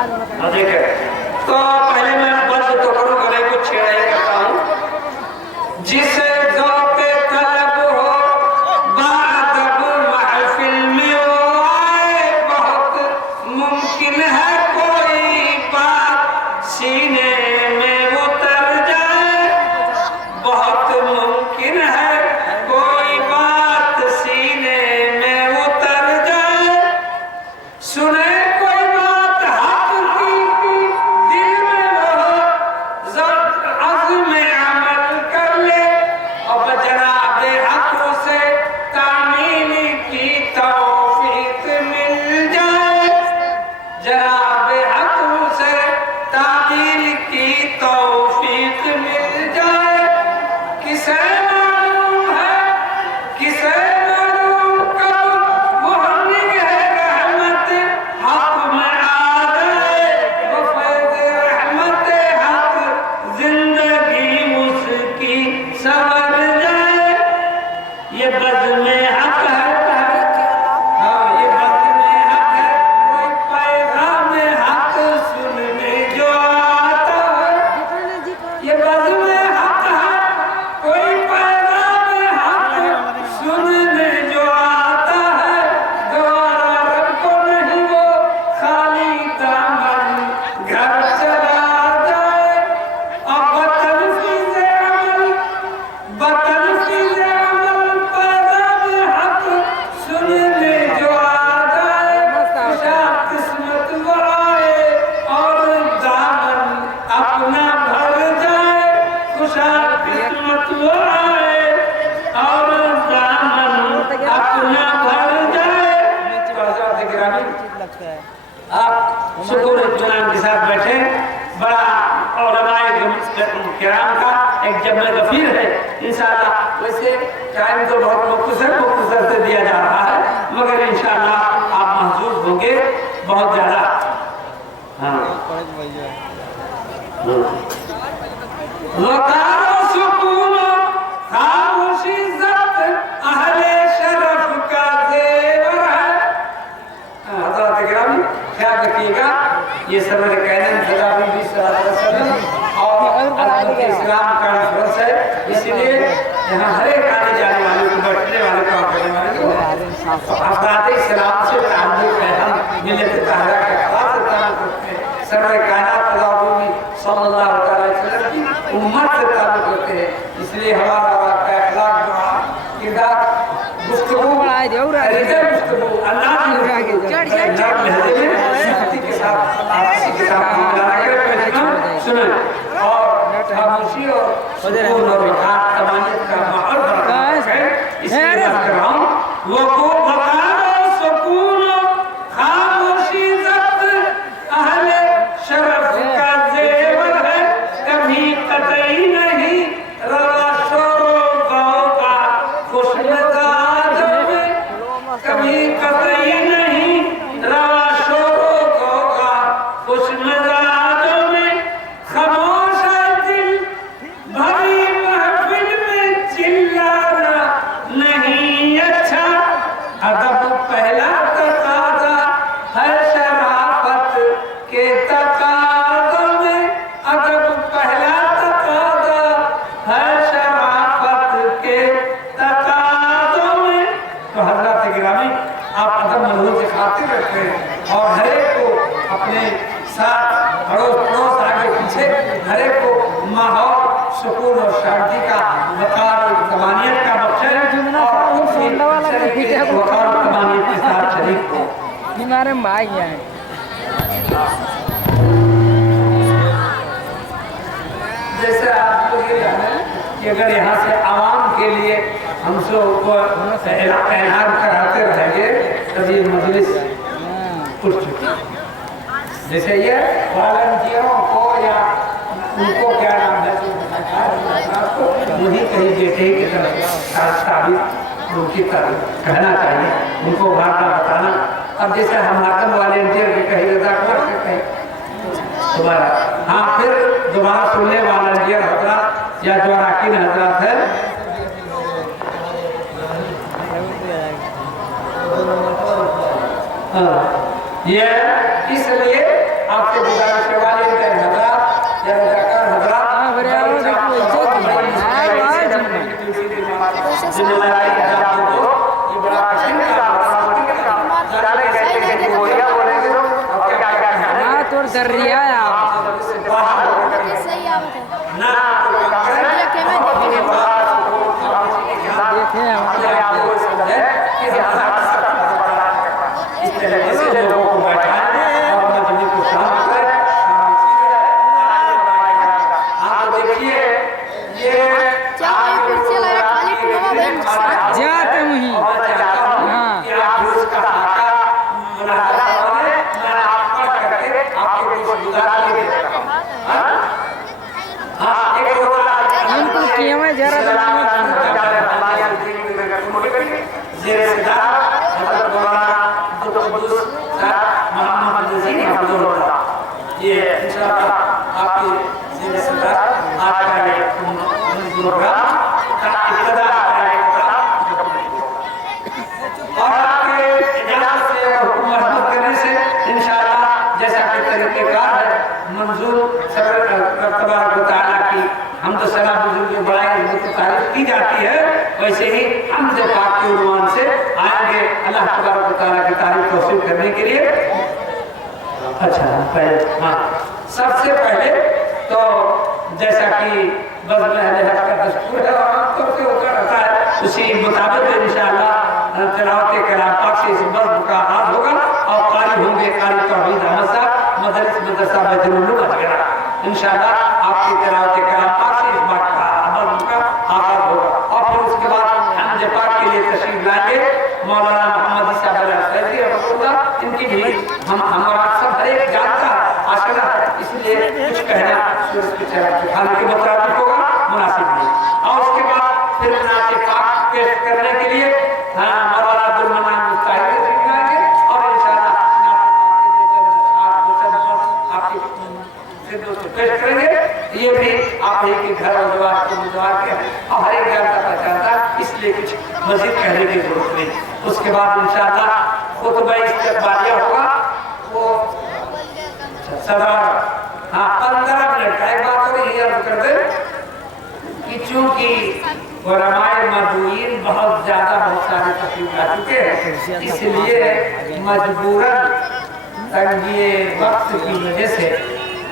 دیکھیں تو پہلے میں بند تو کروں گلے کو چھیڑا ہی کرتا ہوں جسے ذوق طلب ہو بعدب محفل میں وہ آئے بہت ممکن ہے کوئی بات سینے میں اتر جائے بہت ممکن ہے کوئی بات سینے میں اتر جائے سنے کوئی بات حق کی دل میں وہ ضبط عزم عمل کر لے اب جناب حق سے تعمیل کی توفیق مل جائے جناب حق سے تعمیل کی توفیق مل جائے کسے معلوم ہے کسے معلوم کب محرک ہے رحمت حق میں آ جائے وہ فیض رحمت حق زندگی اس کی سنور جائے یہ بزم حق ہے ہاں یہ بزم حق ہے کوئی پیغام حق سننے جو آتا ہے یہ بزم حق ہے کوئی پیغام حق سننے جو آتا ہے دوبارہ رب کو نہیں وہ خالی دامن گھر چلا جائے اب بتنفیذ عمل پیغام حق سننے جو آ جائے خوشا قسمت وہ آئے اور دامن اپنا بھر جائے خوشا قسمت وہ آئے اور دامن اپنا بھر جائے تو حضرات گرامی آپ سکون اطمینان کے ساتھ بیٹھے بڑا علماء کرام کا ایک جمع غفیر ہے انشاءاللہ ویسے ٹائم تو بہت مختصر سے دیا جا رہا ہے مگر انشاءاللہ آپ محظوظ ہوں گے بہت زیادہ وقار و سکون و خاموشی ضبط اہل شرف کا زیور ہے حضرات گرامی خیال رکھیے گا یہ سرور کائنات صلی اللہ علیہ وسلم اور اسلام کا ریفرنس ہے اس لیے یہاں ہر ایک آنے جانے والے کو بیٹھنے والے کو کرنے والے کو افراد اسلام سے تعلق ہے ہم ملت طاہرہ کے خاص تعلق رکھتے ہیں سرور کائنات صلی اللہ علیہ وسلم کی امت سے تعلق رکھتے ہیں اس لیے ہمارا آپ کا اخلاق دعا کردار گفتگو اللہ کی لہجے میں سختی کے ساتھ آپسی کے ساتھ سنیں اور خاموشی اور سکون اور اتحاد تمانیت کا ماحول برقرار ہے اس لیے بات کر رہا ہوں وقار و سکون و خاموشی ضبط اہل شرف کا زیور ہے کبھی قطعی نہیں روا شور و غو کا خوش مزاج میں کبھی قطعی نہیں روا شور و غو کا خوش مزاج میں خاموش ہے دل بھری محفل میں چلانا نہیں اچھا ادب پہلا تقاضا ہے شرافت کے تقاضوں میں ادب پہلا تقاضا ہے شرافت کے تقاضوں میں تو حضرات گرامی آپ ادب ملحوظ سے خاطر رکھتے ہیں اور ہر ایک کو اپنے ساتھ اڑوس پڑوس آگے پیچھے ہر ایک کو ماحول سکون اور شانتی کا وقار اور تمانیت کا بخشے اور وقار اور تمانیت کے ساتھ شریک ہو ہمارے بھائی ہیں جیسے آپ کو یہ جانا ہے کہ اگر یہاں سے عوام کے لیے ہم سب کو اعلان کراتے رہیں گے تب یہ مجلس اٹھ چکی ہے جیسے یہ والنٹیئروں کو یا ان کو کیا نام ہے وہی کہیں بیٹے کی طرف تعبیر ان کی طرف کہنا چاہیے ان کو بھارنا بتانا اب جیسے ہم حاکم والنٹیئر کے کہیں رضا کر سکتے ہیں دوبارہ ہاں پھر دوبارہ سننے والنٹیئر حضرات یا جو اراکین حضرات ہے یہ اس لیے آپ کے گزارش کے والے حضرات یا رضاکار حضرات ذمہ داری ادا کرو. یہ بڑا کشن تو ڈر رہا ہے آپ کی جاتی ہے. ویسے ہی حمد پاک کے عنوان سے آئیں گے اللہ تبارک و تعالیٰ کی تعریف توصیل کرنے کے لیے. اچھا سب سے پہلے تو جیسا کہ بزم اہل حق کا دستور ہے اور عام طور سے ہوتا رہتا ہے اسی مطابق انشاءاللہ تلاوت کلام پاک سے اس بزم کا آغاز ہوگا اور قاری ہوں گے قاری توحید احمد صاحب مدرس مدرسہ بیت العلوم وغیرہ. انشاءاللہ آپ کی تلاوت کلام پاک سے اس بات کا بزم کا آغاز ہوگا اور پھر اس کے بعد حمد پاک کے لیے تشریف لائیں گے مولانا محمد صاحب الفیضی رحمۃ اللہ. ان کی بھی ہمارا سب ہر ایک جانتا ہے آشنا اس لیے کچھ کہنا اس کے خانے کے مطابق ہوگا مناسب نہیں. اور اس کے بعد پھر مناسب پاک پیش کرنے کے لیے مولانا عبدالمنان مستعد تشریف لائیں گے اور انشاءاللہ آپ کی پیش کریں گے. یہ بھی آپ ہی کے گھر اور دوار کو مدوار کے اور ہر ایک جانتا پہچانتا اس لیے کچھ مزید کہنے کی ضرورت نہیں. اس کے بعد انشاءاللہ خطبہ استقبالیہ ہوگا وہ صدر 15 منٹ کا. ایک بات اور یہ عرض کر دیں کہ چونکہ علماء مدعوین بہت زیادہ بہت سارے تشریف لا چکے ہیں اس لیے مجبوراً تنگی وقت کی وجہ سے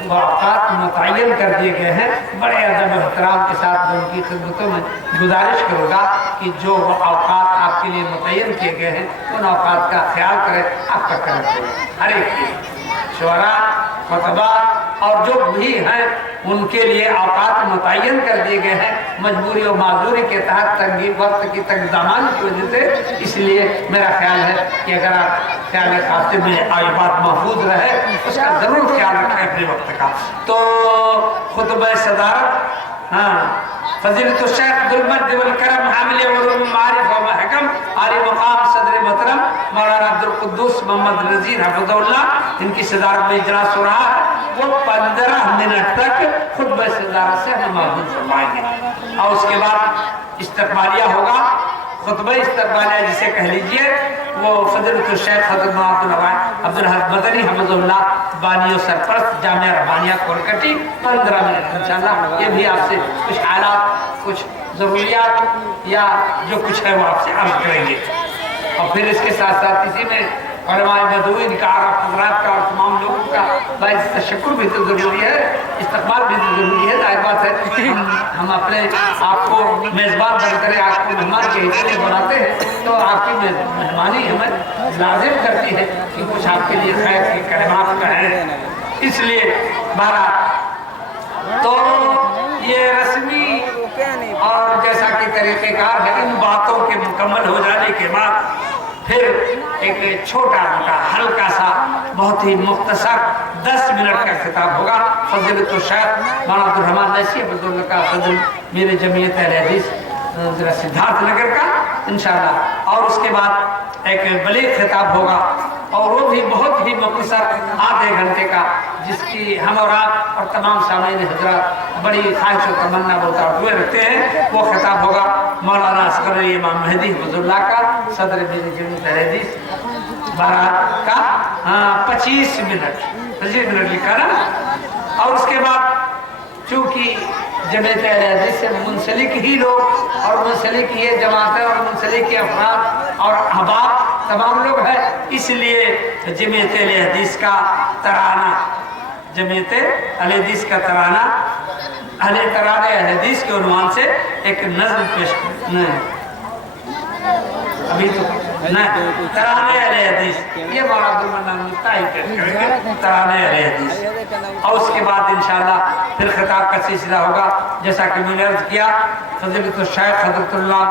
اوقات متعین کر دیے گئے ہیں. بڑے ادب و احترام کے ساتھ ان کی خدمتوں میں گزارش کروں گا کہ جو اوقات آپ کے لیے متعین کیے گئے ہیں ان اوقات کا خیال کریں. آپ کا کرم کریں ہر ایک کی شعراء خطبہ اور جو بھی ہیں ان کے لیے اوقات متعین کر دیے گئے ہیں مجبوری و معذوری کے تحت تنگی وقت کی تنگدامان کی وجہ سے. اس لیے میرا خیال ہے کہ اگر آپ خیال خاطر میں آئی بات محفوظ رہے اس کا ضرور خیال رکھیں اپنے وقت کا. تو خطبہ صدارت فضیلت الشیخ عبدالمجد والکرم حامل علوم معارف و محکم عالی مقام صدر محترم مولانا عبدالقدوس محمد رضی حفظہ اللہ ان کی صدارت میں اجلاس ہو رہا ہے. وہ 15 منٹ تک خطبہ صدارت سے ہم محفوظ فرمائیں گے اور اس کے بعد استقبالیہ ہوگا. خطبہ استقبالیہ جسے کہہ لیجئے وہ فضیلت الشیخ حضرت عبدالحق مدنی حفظہ اللہ بانی و سرپرست جامعہ رحمانیہ کولکٹی 15 منٹ انشاءاللہ. یہ بھی آپ سے کچھ حالات کچھ ضروریات یا جو کچھ ہے وہ آپ سے عرض کریں گے. اور پھر اس کے ساتھ ساتھ اسی میں علماء مدعوین کا حضرات کا اور تمام لوگوں کا باعث تشکر بھی تو ضروری ہے استقبال بھی تو ضروری ہے. ظاہر بات ہے ہم اپنے آپ کو میزبان بن کرے آپ کو مہمان کے حصے بناتے ہیں تو آپ کی مہمانی ہمیں لازم کرتی ہے کہ کچھ آپ کے لیے خیر کے کلمات کہیں. اس لیے بہرحال تو یہ رسمی اور جیسا کہ طریقہ کار ہے ان باتوں کے مکمل ہو جانے کے بعد پھر ایک چھوٹا موٹا ہلکا سا بہت ہی مختصر 10 منٹ کا خطاب ہوگا. فضیلت الشیخ مولانا عبدالرحمن نیسی عبداللہ کا فضل میرے جمعیت اہل حدیث ذرا سدھارتھ نگر کا انشاءاللہ. اور اس کے بعد ایک بلیغ خطاب ہوگا اور وہ بھی بہت ہی مختصر آدھے گھنٹے کا جس کی ہم اور آپ اور تمام سامعین حضرات بڑی خواہش و تمنا بولتا ہوئے رکھتے ہیں. وہ خطاب ہوگا مولانا اصغر امام مہدی حفظہ اللہ کا صدر میری جمعیت اہل حدیث بارات کا 25 منٹ 25 मिनट लिखा ना। और उसके बाद चूंकि जमीयत अहले हदीस से मुंसलिक ही लोग और मुंसलिक ये जमातें और मुंसलिक के अफराद और अहबाब तमाम लोग हैं, इसलिए जमीयत अहले हदीस का तराना, जमीयत अहले हदीस का तराना, तराने अहले हदीस के उन्वान से एक नज़्म पेश अभी तो नहीं, तराने अहले हदीस, ये मौलाना अब्दुल मन्नान मुफ्ताही करेंगे तराने अहले हदीस। और उसके बाद इंशाअल्लाह फिर खिताब का सिलसिला होगा, जैसा कि मैंने अर्ज किया फज़ीलतुल शेख हज़रतुल्लाह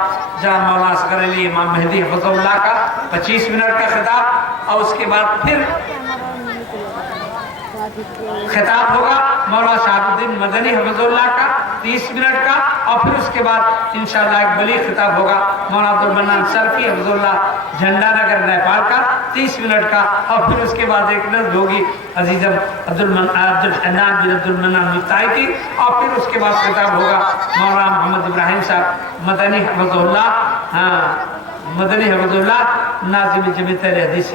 जनाब मौलाना असगर अली इमाम मेहदी हफ़िज़हुल्लाह का 25 मिनट का खिताब, और उसके बाद फिर खिताब होगा मौलाना शहाबुद्दीन मदनी हफ़िज़हुल्लाह का 30 मिनट का, और फिर उसके बाद इंशाअल्लाह एक बली खिताब होगा मौलाना अब्दुल मन्नान सरफी हफ़िज़हुल्लाह झंडा नगर नेपाल का 30 मिनट का, और फिर उसके बाद एक नज़्म होगी अजीज़म अब्दुल हन्नान बिन अब्दुल मन्नान मुफ्ताही की, और फिर उसके बाद खिताब होगा मौलाना मोहम्मद इब्राहिम साहब मदनी हफ़िज़हुल्लाह, मदनी हफ़िज़हुल्लाह नाज़िम जमीयत अहले हदीस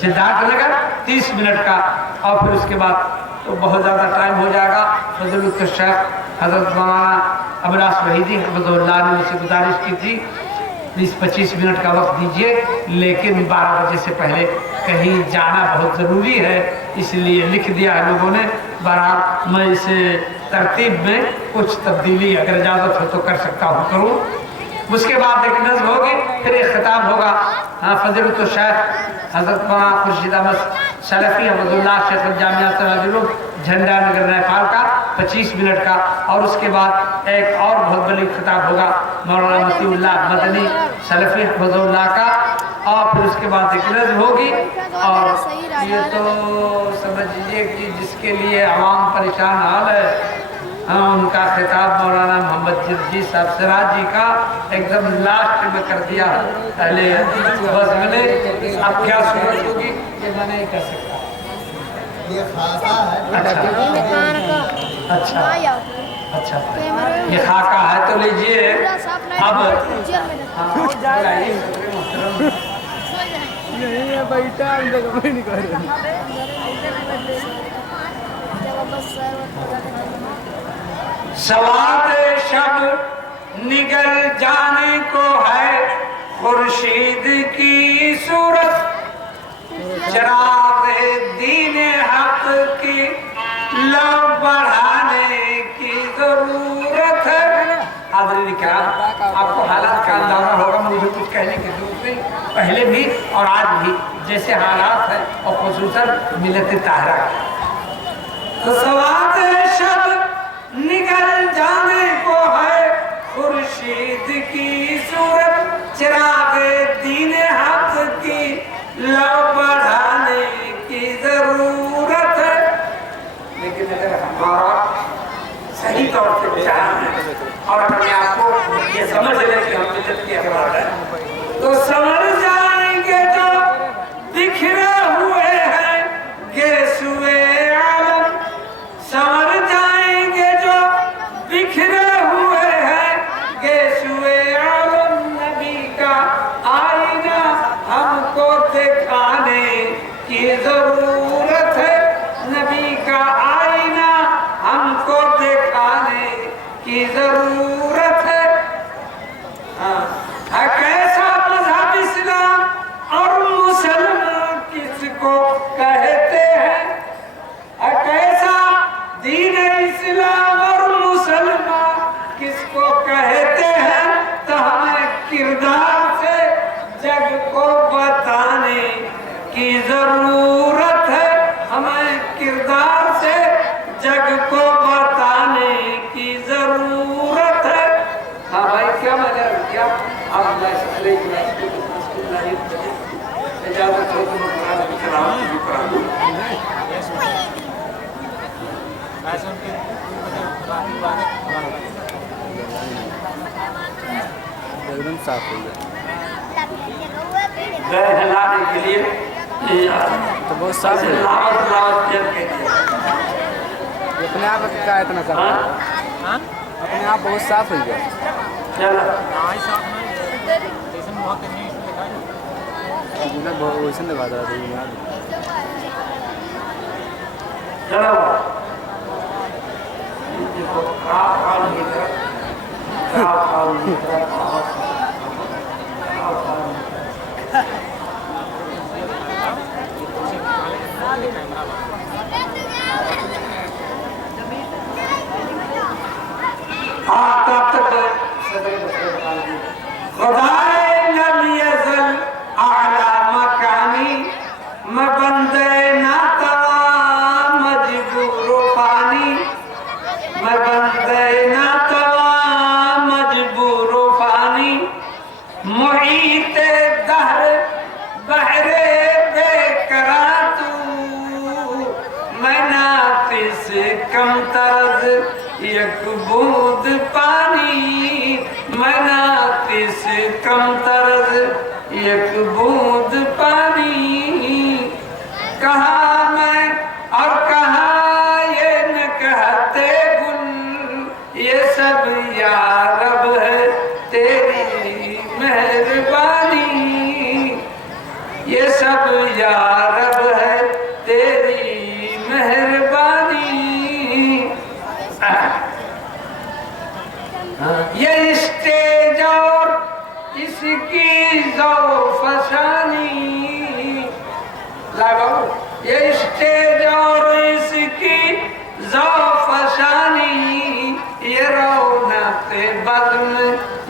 सिद्धार्थनगर 30 मिनट का, और फिर उसके बाद तो बहुत ज़्यादा टाइम हो जाएगा। फज़ीलतुल शेख हज़रत मौलाना अब्बास वहीदी हफ़िज़हुल्लाह ने मुझसे गुजारिश की थी 20-25 मिनट का वक्त दीजिए, लेकिन 12 बजे से पहले कहीं जाना बहुत ज़रूरी है, इसलिए लिख दिया है लोगों ने। बहरहाल मैं इस तरतीब में कुछ तब्दीली अगर इजाज़त हो तो कर सकता हूँ करूँ। उसके बाद एक नज़्म होगी, फिर एक खिताब होगा फज़ीलतुल शेख हज़रत मौलाना खुर्शीद अहमद सलफ़ी हफ़िज़हुल्लाह शेख जामिया सिराजुल झंडा नगर नेपाल का 25 मिनट का, और उसके बाद एक और बहुत बड़ी खिताब होगा मौलाना मतीउल्लाह मदनी सलफ़ी हफ़िज़हुल्लाह का, और फिर उसके बाद एक नज़्म होगी। और ये तो समझ लीजिए कि जिसके लिए आवाम परेशान हाल है, उनका खिताब मौलाना मोहम्मद जिर्जी साहब सिराज जी का एकदम लास्ट में कर दिया पहले बस मिले। अब क्या सूरत होगी ये मैं नहीं कर सकता। ये खाका है। अच्छा अच्छा ये खाका है तो लीजिए। अब सवाद शब निगल जाने को है खुर्शीद की सूरत, चराग दीन हक की लव बढ़ाने की जरूरत है। हाज़रीन किराम, आपको हालात का अंदाजा होगा, मुझे कुछ कहने की जरूरत नहीं, पहले भी और आज भी जैसे हालात है, और खुसूसन मिलत ताहरा। तो सवाद शब निकल जाने को है खुर्शीद की सूरत, चिराग दीन हक की लव बढ़ाने की जरूरत है। लेकिन अगर हमारा सही तौर से विचार है और अपने आप को ये समझ ले कि हम मिल्लत के अफराद हैं, तो समझ जाएंगे जो बिखरे हुए हैं गेसुए आलम, समझ जाएंगे जो बिखरे हुए हैं गेसुए आलम। नबी का आईना हमको दिखाने की जरूरत है, नबी का आईना हमको दिखाने की जरूरत है। कैसा मजहब इस्लाम और मुसलमान किसको कहते हैं, कैसा दीन इस्लाम और मुसलमान किसको कहते हैं, तो हमें किरदार से जग को बताने की जरूरत है, हमें किरदार से जग को बताने की जरूरत है। हाँ भाई क्या मैंने किया, अब मैं इजाजत हो तो एकदम साफ हो गया। गए हिलाने के लिए तो बहुत साफ है। लावत लावत जब कहते हैं। अपने आप का इतना साफ है? अपने आप बहुत साफ हो गया। चलो बहुत वैसे दबा रहा था। چلو دیکھو آپ نہیں خدائے لم یزل اعلی مکانی مبندے ناتوا مجبور و فانی مبندے ناتوا مجبور و فانی محیط دہر بحر بے کراتو میں نافس کم طرز یک بود پانی میں نافس کم طرز یک بود پانی کہاں میں اور کہاں یہ نہ کہتے گل یہ سب یا رب ہے تیری مہربانی یہ سب یا رب ہے تیری مہربانی یہ اسٹیج اور اس کی ذوق فشانی لگاؤ یہ اسٹیج اور اس کی ذوق فشانی یہ رونق بزم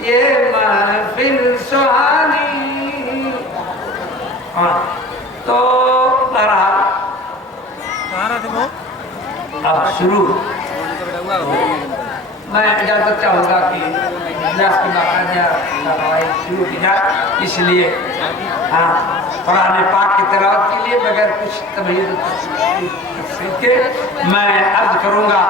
یہ محفل سہانی تو بہرحال اب شروع میں اجازت چاہوں گا کہ اجلاس کی باقاعدہ شروع کی جائے اس لیے قرآن پاک کی تلاوت کے لیے بغیر کچھ تمہید کے میں عرض کروں گا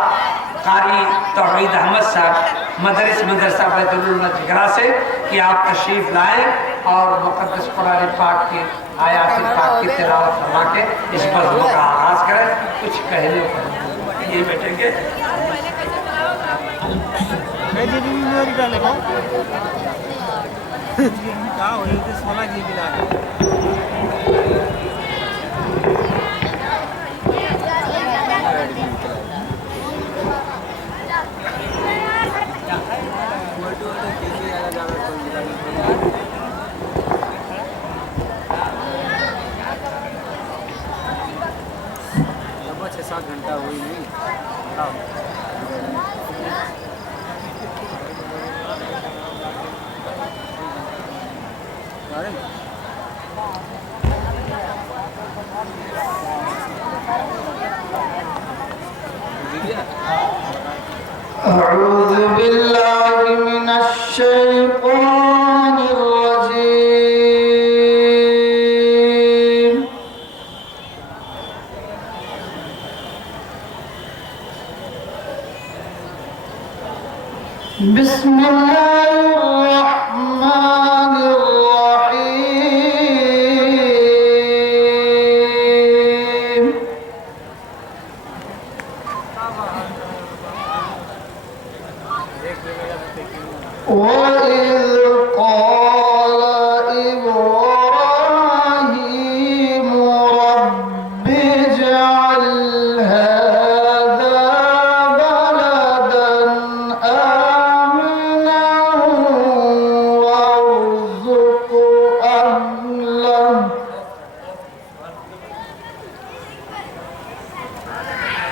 قاری توحید احمد صاحب مدرسہ بیت العلوم جگرا سے کہ آپ تشریف لائیں اور مقدس قرآن پاک کی آیات پاک کی تلاوت فرما کے اس بزم کا آغاز کریں کچھ کہنے پر یہ بیٹھیں گے میں جی بھی میری ڈالے گا کہاں ہوئی تھی سونا جی بھی ڈالے لگبھگ 6-7 گھنٹہ ہوئی نہیں أعوذ بالله من الشيطان الرجيم بسم الله الرحمن الرحيم وَإِذْ قَالَ إِبْرَاهِيمُ رَبِّ اجْعَلْ هَذَا بَلَدًا آمِنًا وَارْزُقْ أَهْلَهُ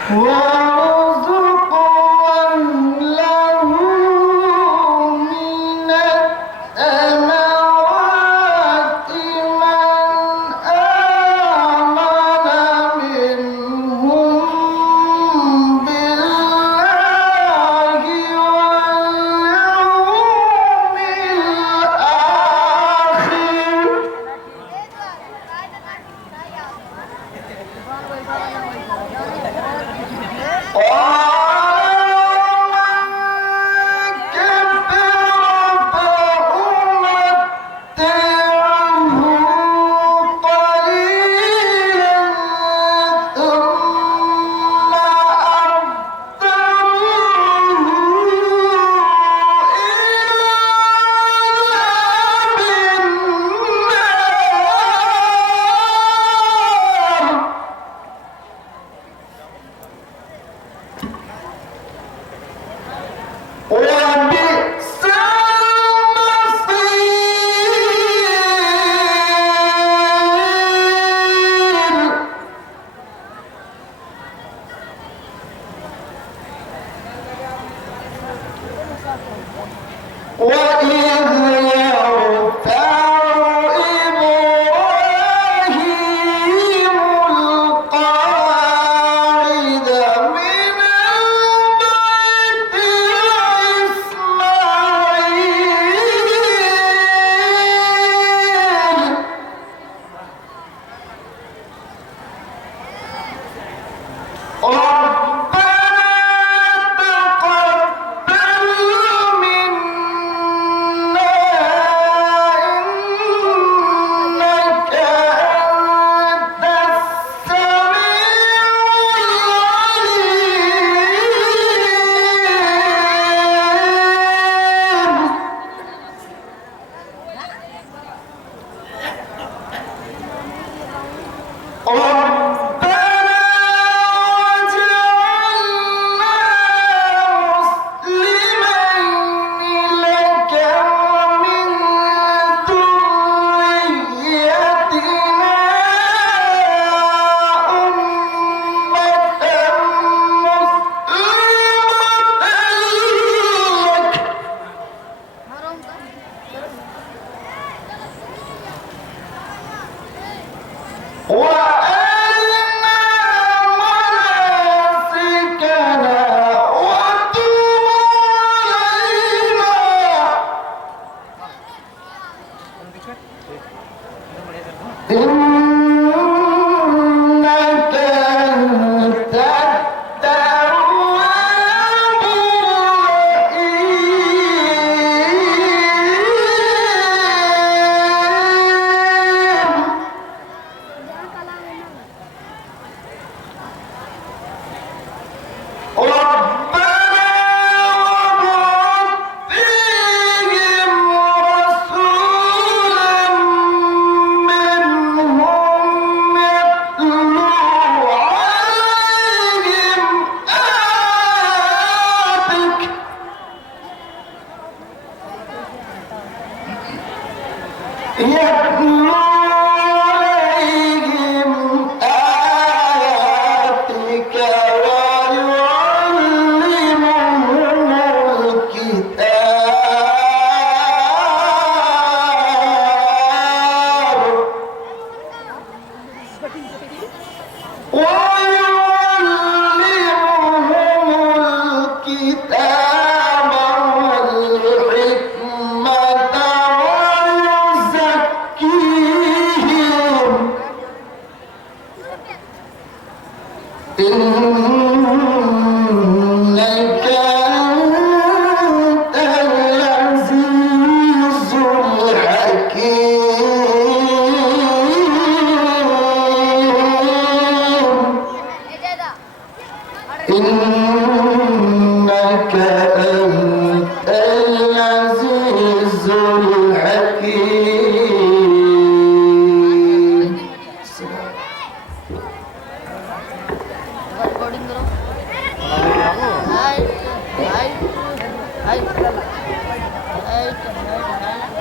من الثمرات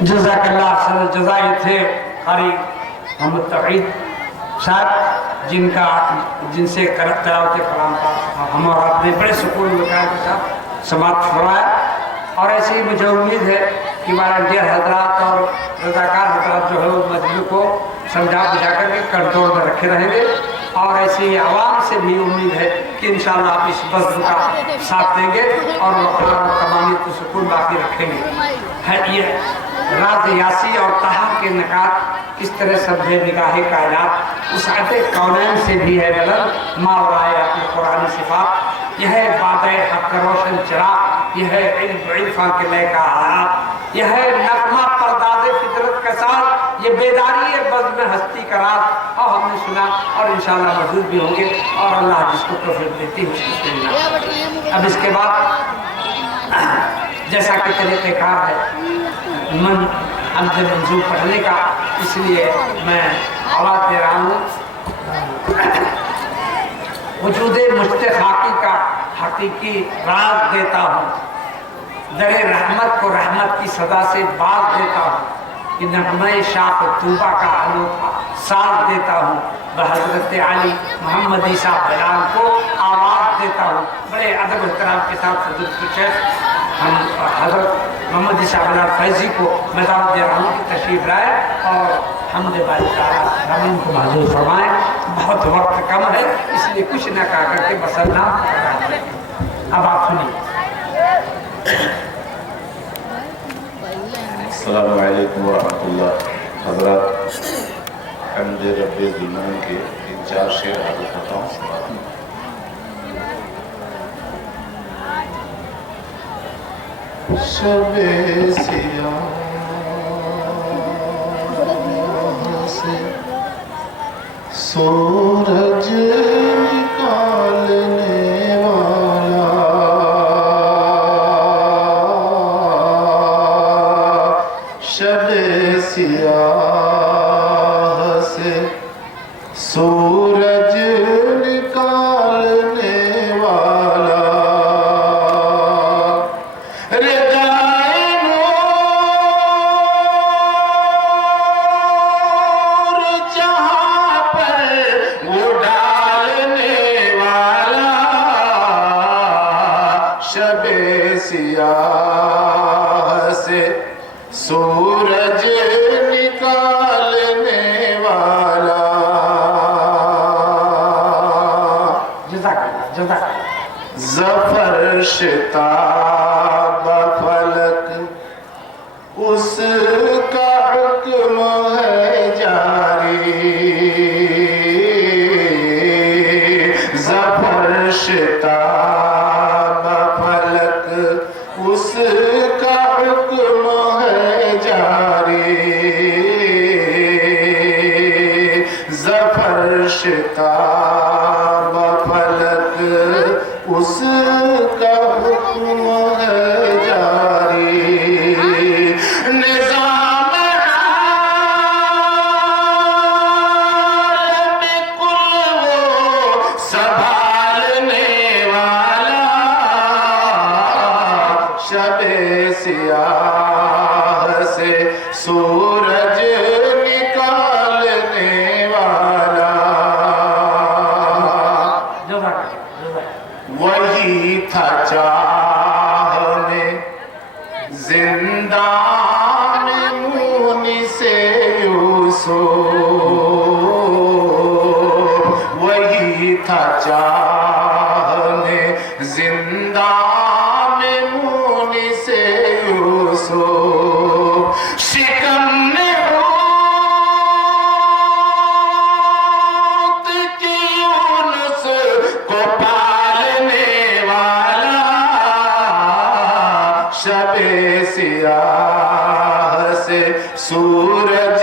जज़ाकल्लाह खैर जज़ा। ये थे कारी मोहम्मद तौहीद साहब जिनसे तिलावत कलाम का हम और आपने बड़े सुकून वक़ार के साथ समाप्त फरमाया। और ऐसे ही मुझे उम्मीद है कि वॉलंटियर हजरात और रज़ाकार हजरात जो है वो मजलिस को समझा बुझा करके कंट्रोल में रखे रहेंगे। और ऐसे ही आवाम से भी उम्मीद है कि इंशाअल्लाह आप इस बज़्म का साथ देंगे और वक़ार और तमामी को सुकून बाकी रखेंगे। है ये राज यासी और तहा के नकात किस तरह सब्ज़े निगाहे कायनात उस अते कौनैन से भी है बलंद मावराए अपनी कुरानी सिफात। यह है बादे हक़ का रोशन चिराग, यह है इल्म इरफान के नए का हालात, यह है नगमा परदाज़े फितरत के साथ, ये बेदारी है बज़्म हस्ती का राज। और हमने सुना और इंशाअल्लाह मौजूद भी होंगे और अल्लाह जिसको तौफीक देती है उसको सुनना। अब इसके बाद जैसा कि तरीक़ेकार है मन अब्द मंजूर पढ़ने का, इसलिए मैं आवाज़ दे रहा हूँ। वजूदे मुश्ते खाकी का हकीकी राज देता हूँ, दरे रहमत को रहमत की सदा से बात देता हूँ, कि नगमे शाख तूबा का अनोखा साथ देता हूँ, बहज़रत अली मोहम्मद ईसा बिलाल को आवाज़ देता हूँ। बड़े अदब एहतराम के साथ फज़ीलत शेख हम हज़रत मोहम्मद ईसा बिलाल फैज़ी को मैं दावत दे रहा हूँ कि तशरीफ़ लाए और हमदे बारी रमीन को माजूर फरमाएँ। बहुत वक्त कम है इसलिए कुछ न कहा करके बसलना। अब आप सुनिए। अस्सलामु अलैकुम व रहमतुल्लाह। हज़रात हमदे रब्बे ज़ुल्मान के इन 4 शेर हाज़िर करता हूँ। शबे सियाह से सूरज निकालने वाला, शबे सियाह से सूरज निकालने वाला रिदाए नूर जहां पर वो डालने वाला शबे सियाह से सूरज निकालने वाला जफर शिताब फलक उसका हुक्म है जारी जफर शिताब फलक उसका हुक्म है जारी जफर शिताब फलक उसका हुक्म है जारी निज़ाम आलम कुल वो संभालने वाला शबे सियाह से सूरज निकालने वाला वही था चाह में जिंदान मुनि से यूसुफ वही था चाह में जिंदान मुनि से यूसुफ शिकम ने होत की यूनुस को पालने वाला शबे सियाह से सूरज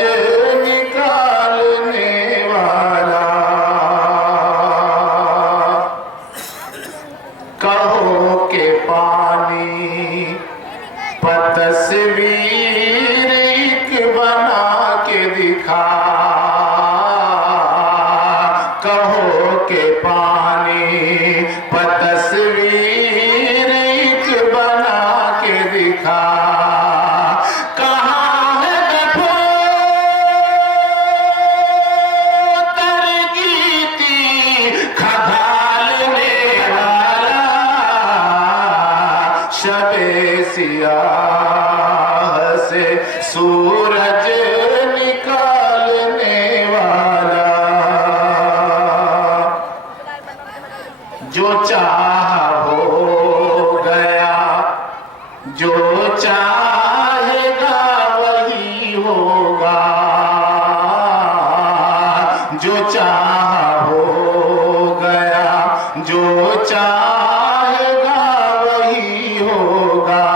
निकालने वाला कहो के पानी पर तस्वीर एक बना के दिखा कहो के पानी पर तस्वीर एक बना के दिखा कहाँ है दफोतर गीती खगालने वाला शबे सियाह से सूरज निकालने वाला जो चाहा हो गया जो चाहेगा वही होगा जो चाहा हो गया जो चाहेगा वही होगा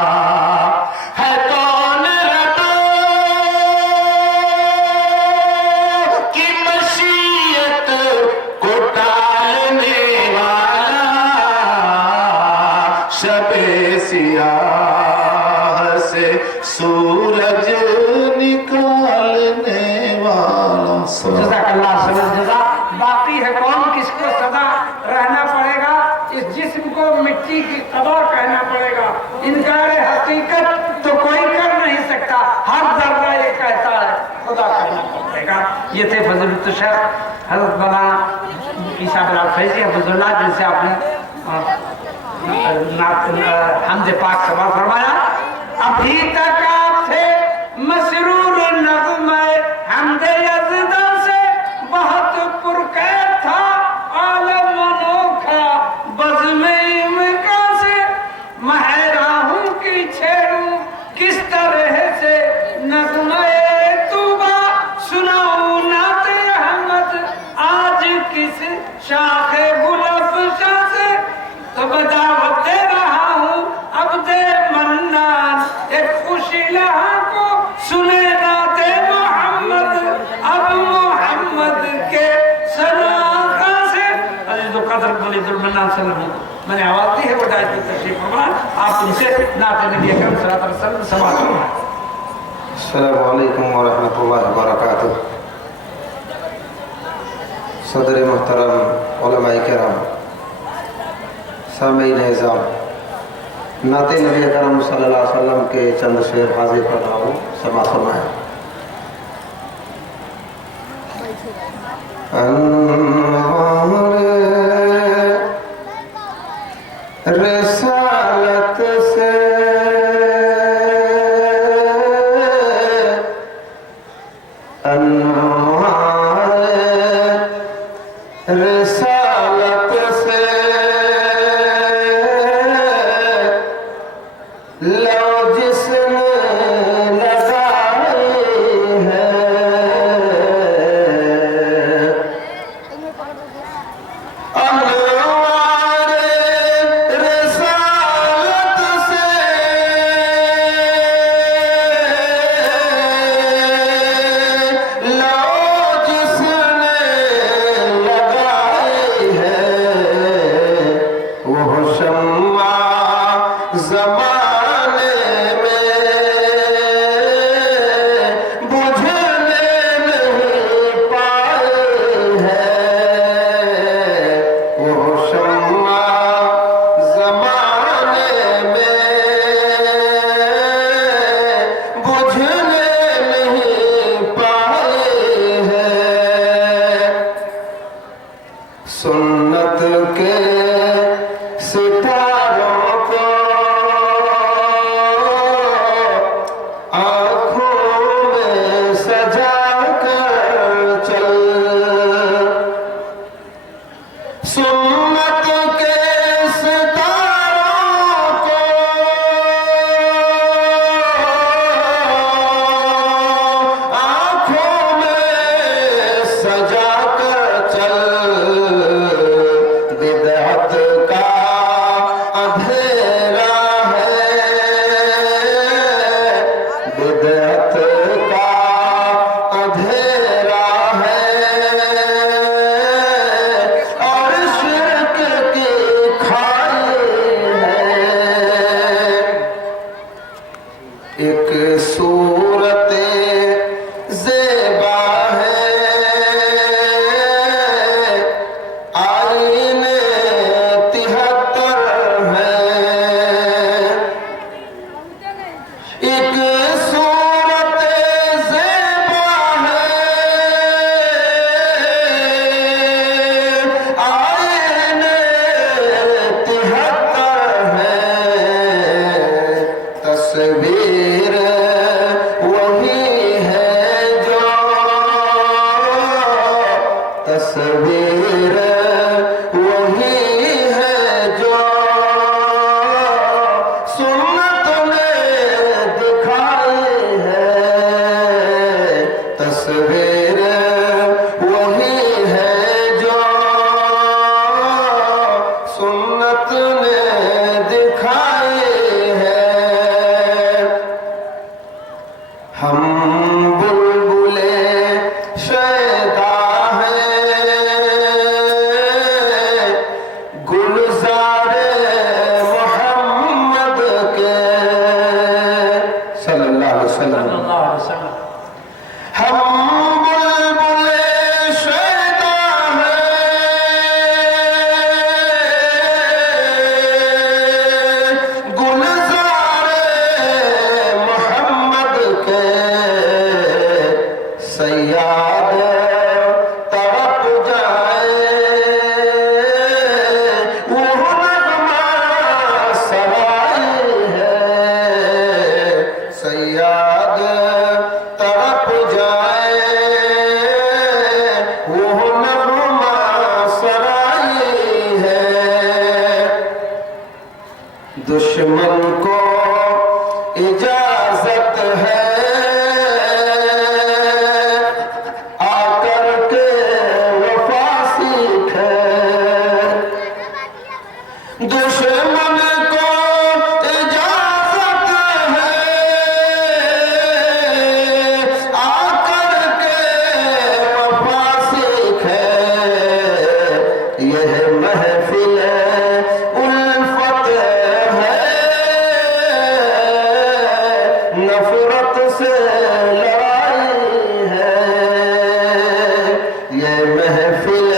है कौन रबो की मशीयत को टालने वाला शबे सियाह से सूरज निकालने वाला जज़ाकल्लाह खैर जज़ा। बाकी है कौन किसको सदा रहना पड़ेगा इस जिस्म को मिट्टी की कबर कहना पड़ेगा इनकार हकीकत तो कोई कर नहीं सकता हर दर्रा ये कहता है खुदा कहना पड़ेगा। ये थे फज़ीलत शेख हज़रत मौलाना ईसा बिलाल फैज़ी हफ़िज़ुल्लाह जिनसे आपने हमद पाक सवाल फरमाया। अभी तक आप थे मसरूर नग़्मे हमद यज़दा से बहुत पुरकैफ था आलम अनोखा बज़्म इम्का से महराहूं की छेड़ूं किस तरह से नग़्मे तूबा सुनाऊं नाते अहमद आज किस शाखे गुलफ़शा से तो बदावत दे रहा हूँ अब दे मन्नान एक खुशी लहा को सुने नाते मोहम्मद अब मोहम्मद के सनाखा से अज़ीज़ क़द्र वलीदुल मन्नान सल्लल्लाहु मैंने आवाज़ दी है वो डायट में तशरीफ़ फरमा आप उनसे नाते नबी अकरम सल्लल्लाहु अलैहि वसल्लम समाअत फरमाएं। अस्सलामु अलैकुम व रहमतुल्लाहि व बरकातुहू। صدر محترم علماء کرام سامعین اعظام نعت نبی کرم صلی اللہ علیہ وسلم کے چند شعر حاضر کر رہا ہوں سماعت فرمائیں رسالت سے رسالت سے لو جس نے لگائی ہے انوار رسالت سے لو جس نے لگائی ہے وہ شمع زمانے میں بجھنے نہیں پائے ہے وہ شمع زمانے میں بجھنے نہیں پائے ہے سنت کے ستاروں کو آنکھوں میں سجا کر چل سنت کے ستاروں کو آنکھوں میں سجا کر چل بدعت کا اندھیرا ہے بدعت کا اندھیرا ہے اور شرک کی کھائی ہے ایک صورت زیبا ہے آئینے 73 ہے ایک صورت زیبا ہے آئینے 73 ہے تصویر وہی ہے جو تصویر وہی ہے جو سنت نے دکھائی ہے تصویر وہی ہے جو سنت نے دکھائی ہے ہم بلبلے شیدا ہیں گلزار محمد کے صلی اللہ علیہ وسلم ہم بلبلے شیدا ہیں گلزار محمد کے سیاد طرف جائے وہ نغمہ سرائی ہے سیاد طرف جائے وہ نغمہ سرائی ہے دشمن کو اجازت ہے آ کر کے وفا سیکھے دشمن کو اجازت ہے آ کر کے وفا سیکھے یہ محفل الفت ہے نفرت سے لڑائی ہے یہ محفل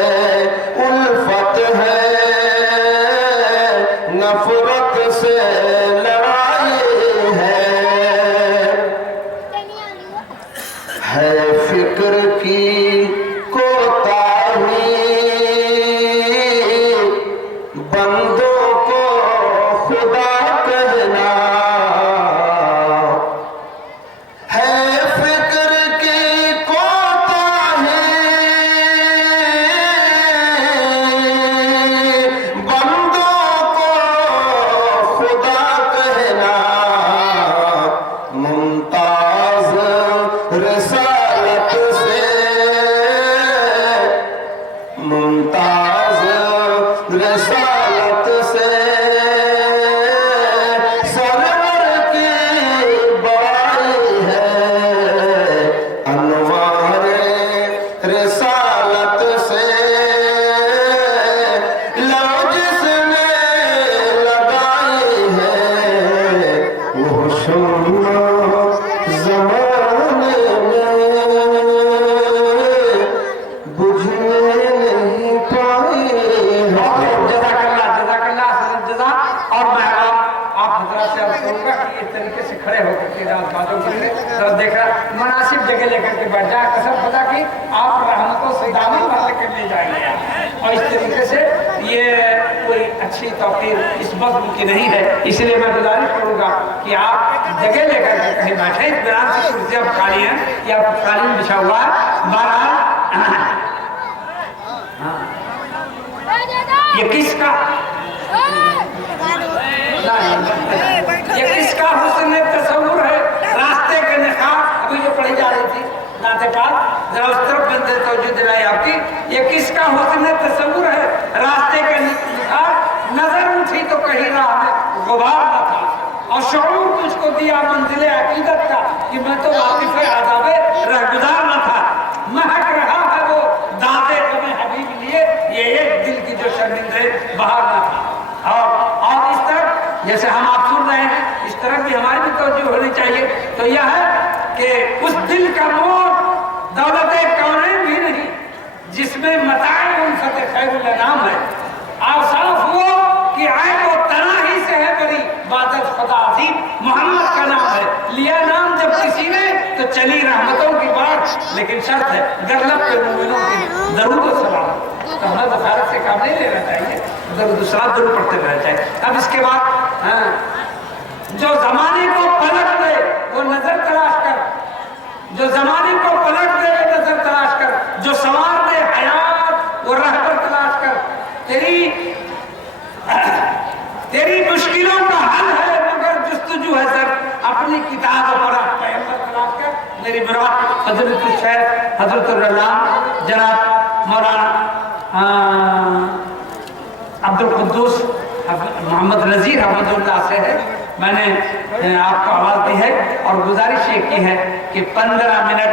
लेकर के बैठ जाए, कसम खुदा की आप रहमतों से दामन भर लेकर ले जाएंगे। और इस तरीके से ये कोई अच्छी तौकीर इस वक्त की नहीं है। इसलिए मैं गुजारिश करूँगा कि आप जगह लेकर के कहीं बैठे, इत्मीनान से कुर्सी अब खाली है या कालीन बिछा हुआ है। बहरहाल ये किसका हुस्न तस्वुर है, रास्ते के निखार, अभी जो पढ़ी जा रही थी नाते पाक, जरा उस तरफ बंदे तवज्जो दिलाई आपकी। ये किसका हुस्न तस्वुर है, रास्ते के निखार, नजर उठी तो कहीं राह में गुबार न था, और शऊर तुझको दिया मंजिले अकीदत का कि मैं तो वाकिफ आदाबे रहगुजार न था। महक रहा है वो दादे तुम्हें हबीब लिए, ये एक दिल की जो शर्मिंदे बाहर न था। और इस तरफ जैसे हम आप सुन रहे हैं, इस तरफ भी हमारी भी तवज्जो होनी चाहिए। तो यह है कि उस दिल का मोर दौलत कौनैन भी नहीं जिसमें मताए उनसत खैरुल नाम है। आप साफ हुआ कि आए वो तना ही से है बड़ी बादत खुदा अजीम मोहम्मद का नाम है। लिया नाम जब किसी ने तो चली रहमतों की बात, लेकिन शर्त है गरलब पे मोमिनों की दरूद और सलाम। तो हमें बखारत से काम नहीं लेना चाहिए, दूसरा जरूर पढ़ते रहना चाहिए। अब इसके बाद जो जमाने को पलट दे वो नजर तलाश कर, जो जमाने को पलट दे वो नजर तलाश कर, जो संवार दे हयात वो रहबर तलाश कर। तेरी मुश्किलों का हल है मगर जुस्तजू है सर, अपनी किताब पर पैगंबर तलाश कर। मेरी मुराद हजरत शेख हजरत जनाब मौलाना अब्दुल कुद्दूस मोहम्मद नज़ीर अहमदुल्लाह से है। मैंने आपको आवाज़ दी है और गुजारिश ये की है कि 15 मिनट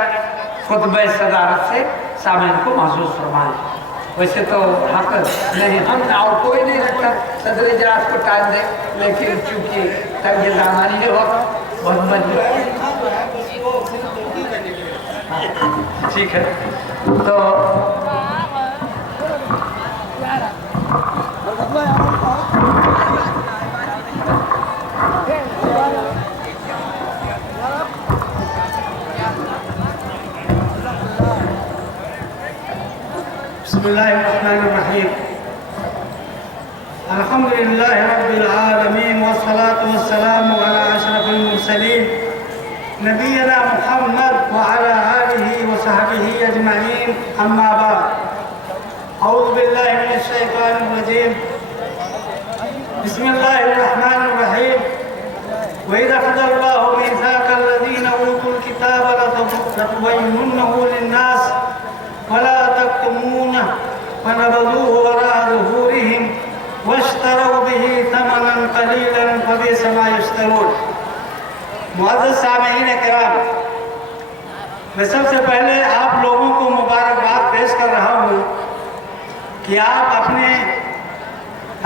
खुतबे सदारत से सामईन को महसूस फरमाएं। वैसे तो हक नहीं, हम और कोई नहीं रखता सदर इजलास को टाइम दे, लेकिन चूंकि तब ये दामानी है वक्त बहुत मजबूत, ठीक है। तो बिस्मिल्लाहिर्रहमानिर्रहीम, अल्हम्दुलिल्लाहि रब्बिल आलमीन वस्सलातु वस्सलामु अला अशरफिल मुरसलीन नबियना मुहम्मद व अला आलिहि व सहबिहि अजमईन, अम्मा बाद। औज़ु बिल्लाहि मिनश शैतानिर रजीम, बिस्मिल्लाहिर्रहमानिर्रहीम। व इज़ा अख़ज़ल्लाहु मीसाक़ल लज़ीना ऊतुल किताब लतुबय्यिनुन्नहु लिन्नास वला तक्तुमूनहु फनबज़ूहु वराअ ज़ुहूरिहिम वश्तरौ बिही थमनन क़लीलन फबि'सा मा यश्तरून। मुअज़्ज़ज़ सामीईन किराम, मैं सबसे पहले आप लोगों को मुबारकबाद पेश कर रहा हूँ कि आप अपने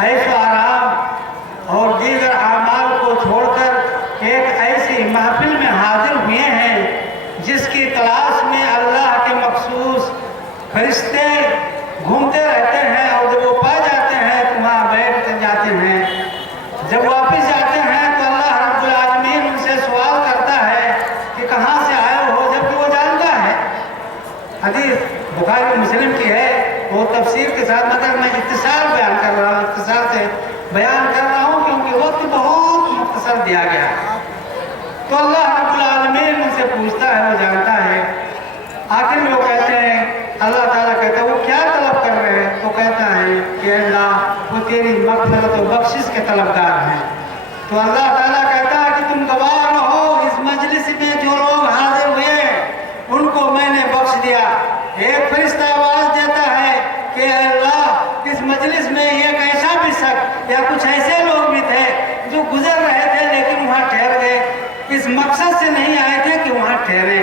ऐश आराम और दीगर आमाल को छोड़कर एक ऐसी महफिल में हाजिर हुए हैं जिसकी तलाश में अल्लाह के मखसूस फरिश्ते घूमते रहते हैं, और जब वो पा जाते हैं तो वहाँ बैठ जाते हैं। जब वापस जाते हैं तो अल्लाह रब्बुल आलमीन उनसे सवाल करता है कि कहाँ से आए हो, जबकि वो जानता है। हदीस बुखारी मुस्लिम की है, वो तफसीर के साथ, मगर मैं इख्तिसार बयान कर रहा हूँ, इख्तिसार से बयान कर रहा हूँ क्योंकि वक्त बहुत मुख्तसर दिया गया। तो अल्लाह रब्बुल आलमीन उनसे पूछता है, वो जानता है। आखिर में वो कहते हैं, अल्लाह ताला कहता है वो क्या तलब कर रहे हैं, तो कहता है कि अल्लाह वो तेरी मग़फ़िरत और बख्शिश के तलबगार हैं। तो अल्लाह ताला कहता है कि तुम गवाह रहो, इस मजलिस में जो लोग हाजिर हुए उनको मैंने बख्श दिया। एक फरिश्ता आवाज़ देता है कि अल्लाह इस मजलिस में एक ऐसा भी शख्स या कुछ ऐसे लोग भी थे जो गुजर रहे थे लेकिन वहाँ ठहर गए, इस मकसद से नहीं आए थे कि वहाँ ठहरे।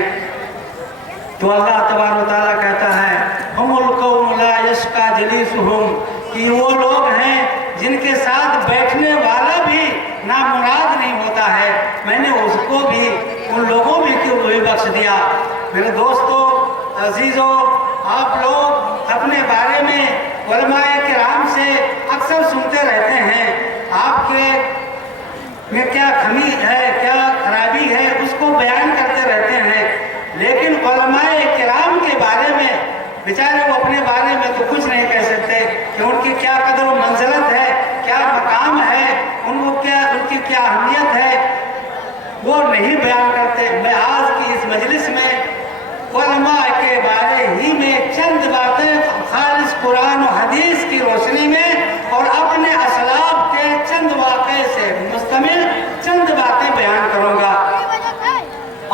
तो अल्लाह तबारक व तआला कहता है हुमुल कौम ला यश्का जलीसुहुम, कि वो लोग हैं जिनके साथ बैठने वाला भी नामुराद नहीं होता है। मैंने उसको भी, उन लोगों भी क्यों वही बख्श दिया। मेरे दोस्तों अजीज़ों, आप लोग अपने बारे में उलमाए किराम से अक्सर सुनते रहते हैं, आपके में क्या कमी है, क्या खराबी है, उसको बयान करते रहते हैं। लेकिन उलमा क्या कदर व मंजिलत है, क्या मकाम है, उनकी क्या अहमियत है, वो नहीं बयान करते। मैं आज की इस मजलिस में उलमा के बारे ही में चंद बातें खालिस कुरान और हदीस की रोशनी में और अपने असलाफ के चंद वाक़े से मुस्तमिल चंद बातें बयान करूँगा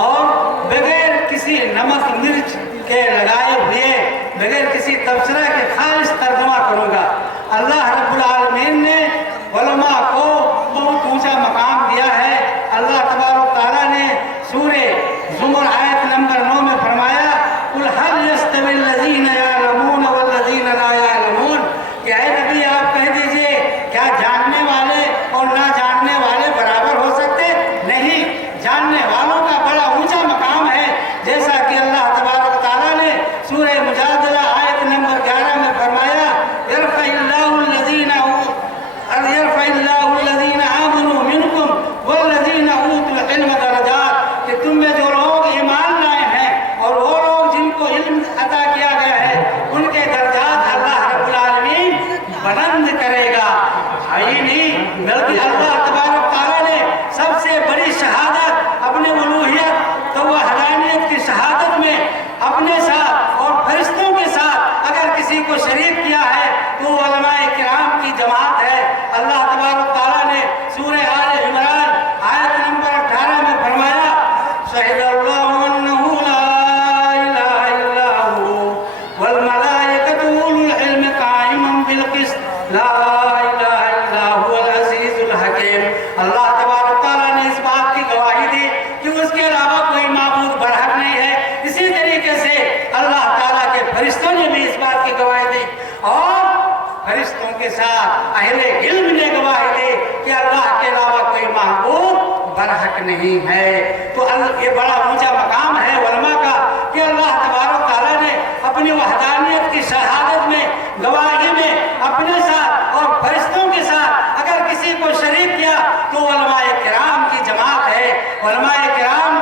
और बगैर किसी नमक मिर्च के लगाए हुए, बगैर किसी तबसरा के खालिस तर्जुमा करूँगा। अल्लाह रब्बुल आलमीन ने उलमा को बहुत ऊंचा मकाम दिया है। अल्लाह तबारक तआला ने सूरे ज़ुमर आयत नंबर 9 में फरमाया, कुल हल यस्तविल लज़ीना यअलमून वल्लज़ीना ला यअलमून, कि ऐ नबी आप कह दीजिए क्या जानने वाले और ना जानने वाले बराबर हो सकते? नहीं, जानने वालों का बड़ा ऊंचा मकाम है। जैसा कि अल्लाह तबारक तआला ने सूरे मुजादला आयत नंबर 11 में फरमाया, यरफ़इल्लाहुल्लज़ीना आमनू मिनकुम वल्लज़ीना ऊतुल इल्म दरजात, कि तुम में जो लोग ईमान लाए हैं और वो लोग जिनको इल्म अता किया गया है उनके दर्जात अल्लाह रब्बुल आलमीन बुलंद करेगा। यही नहीं बल्कि अल्लाह तबारक तआला ने सबसे बड़ी शहादत अपने उलूहियत तो वहदानियत की शहादत में अपने साथ और फरिश्तों के साथ अगर किसी को शरीक किया है तो उलमाए किराम की जमात है। अल्लाह तबारक तआला ने सूरे आले इमरान आयत नंबर 18 में फरमाया, शहीदल्लाहु अन्नहु ला इलाहा इल्ला हु वल मलाइकतु उलुल इल्म काइमन बिल क़िस्त ला इलाहा इल्ला हुवल अज़ीज़ुल हकीम। अल्लाह तबारक तआला ने इस बात की गवाही दी कि उसके अलावा कोई माबूद बरहक नहीं है। इसी तरीके से अल्लाह ताला के फरिश्तों ने भी इस बात की गवाही दी और फरिश्तों के साथ अहले इल्म ने गवाही दी कि अल्लाह के अलावा कोई महबूब बरहक नहीं है। तो ये बड़ा ऊंचा मकाम है उलमा का कि अल्लाह तबारक तआला ने अपनी वहदानियत की शहादत में गवाही में अपने साथ और फरिश्तों के साथ अगर किसी को शरीक किया तो उलमाए किराम की जमात है। उलमाए किराम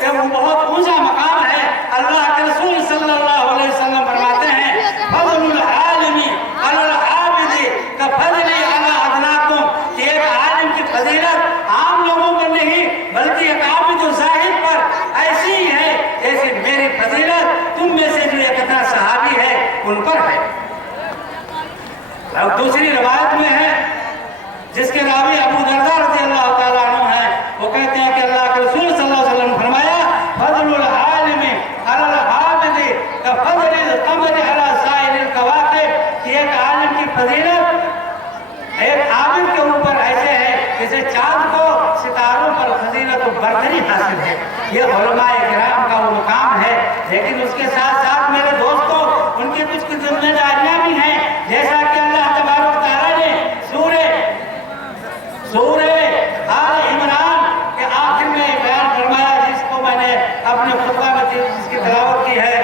के बहुत ऊंचा मकाम है। अल्लाह के रसूल सल्लल्लाहु अलैहि वसल्लम फरमाते हैं, फज़लुल आलिमी अलल आबिदी का फज़ली अला अदनाकुम, कि एक आलिम की फजीलत आम लोगों पर नहीं बल्कि एक आबिद और ज़ाहिद पर ऐसी ही है जैसे मेरी फजीलत तुम में से जो एक सहाबी है उन पर है। और दूसरी रवायत में है जिसके रावी अबू दरदा रज़ियल्लाहु तआला अन्हु हैं, वो कहते हैं कि अल्लाह के रसूल सल्लल्लाहु अलैहि वसल्लम फरमाया, फज़लुल आलिमी अलल आबिदी का फज़लिल क़मरी अला साइरिल कवाकिब, कि एक आलिम की फजीलत एक आबिद के ऊपर ऐसे है जैसे चाँद को सितारों पर फजीलत और बरतरी हासिल है। ये उलमाए किराम का वो मुकाम है। लेकिन उसके साथ साथ मेरे दोस्तों उनकी कुछ जिम्मेदारियां भी हैं। जैसा कि अल्लाह तबारक तआला ने सूरे आले इमरान के आखिर में बयान फरमाया, जिसको मैंने अपने खुतबा में जिसकी तिलावत की है।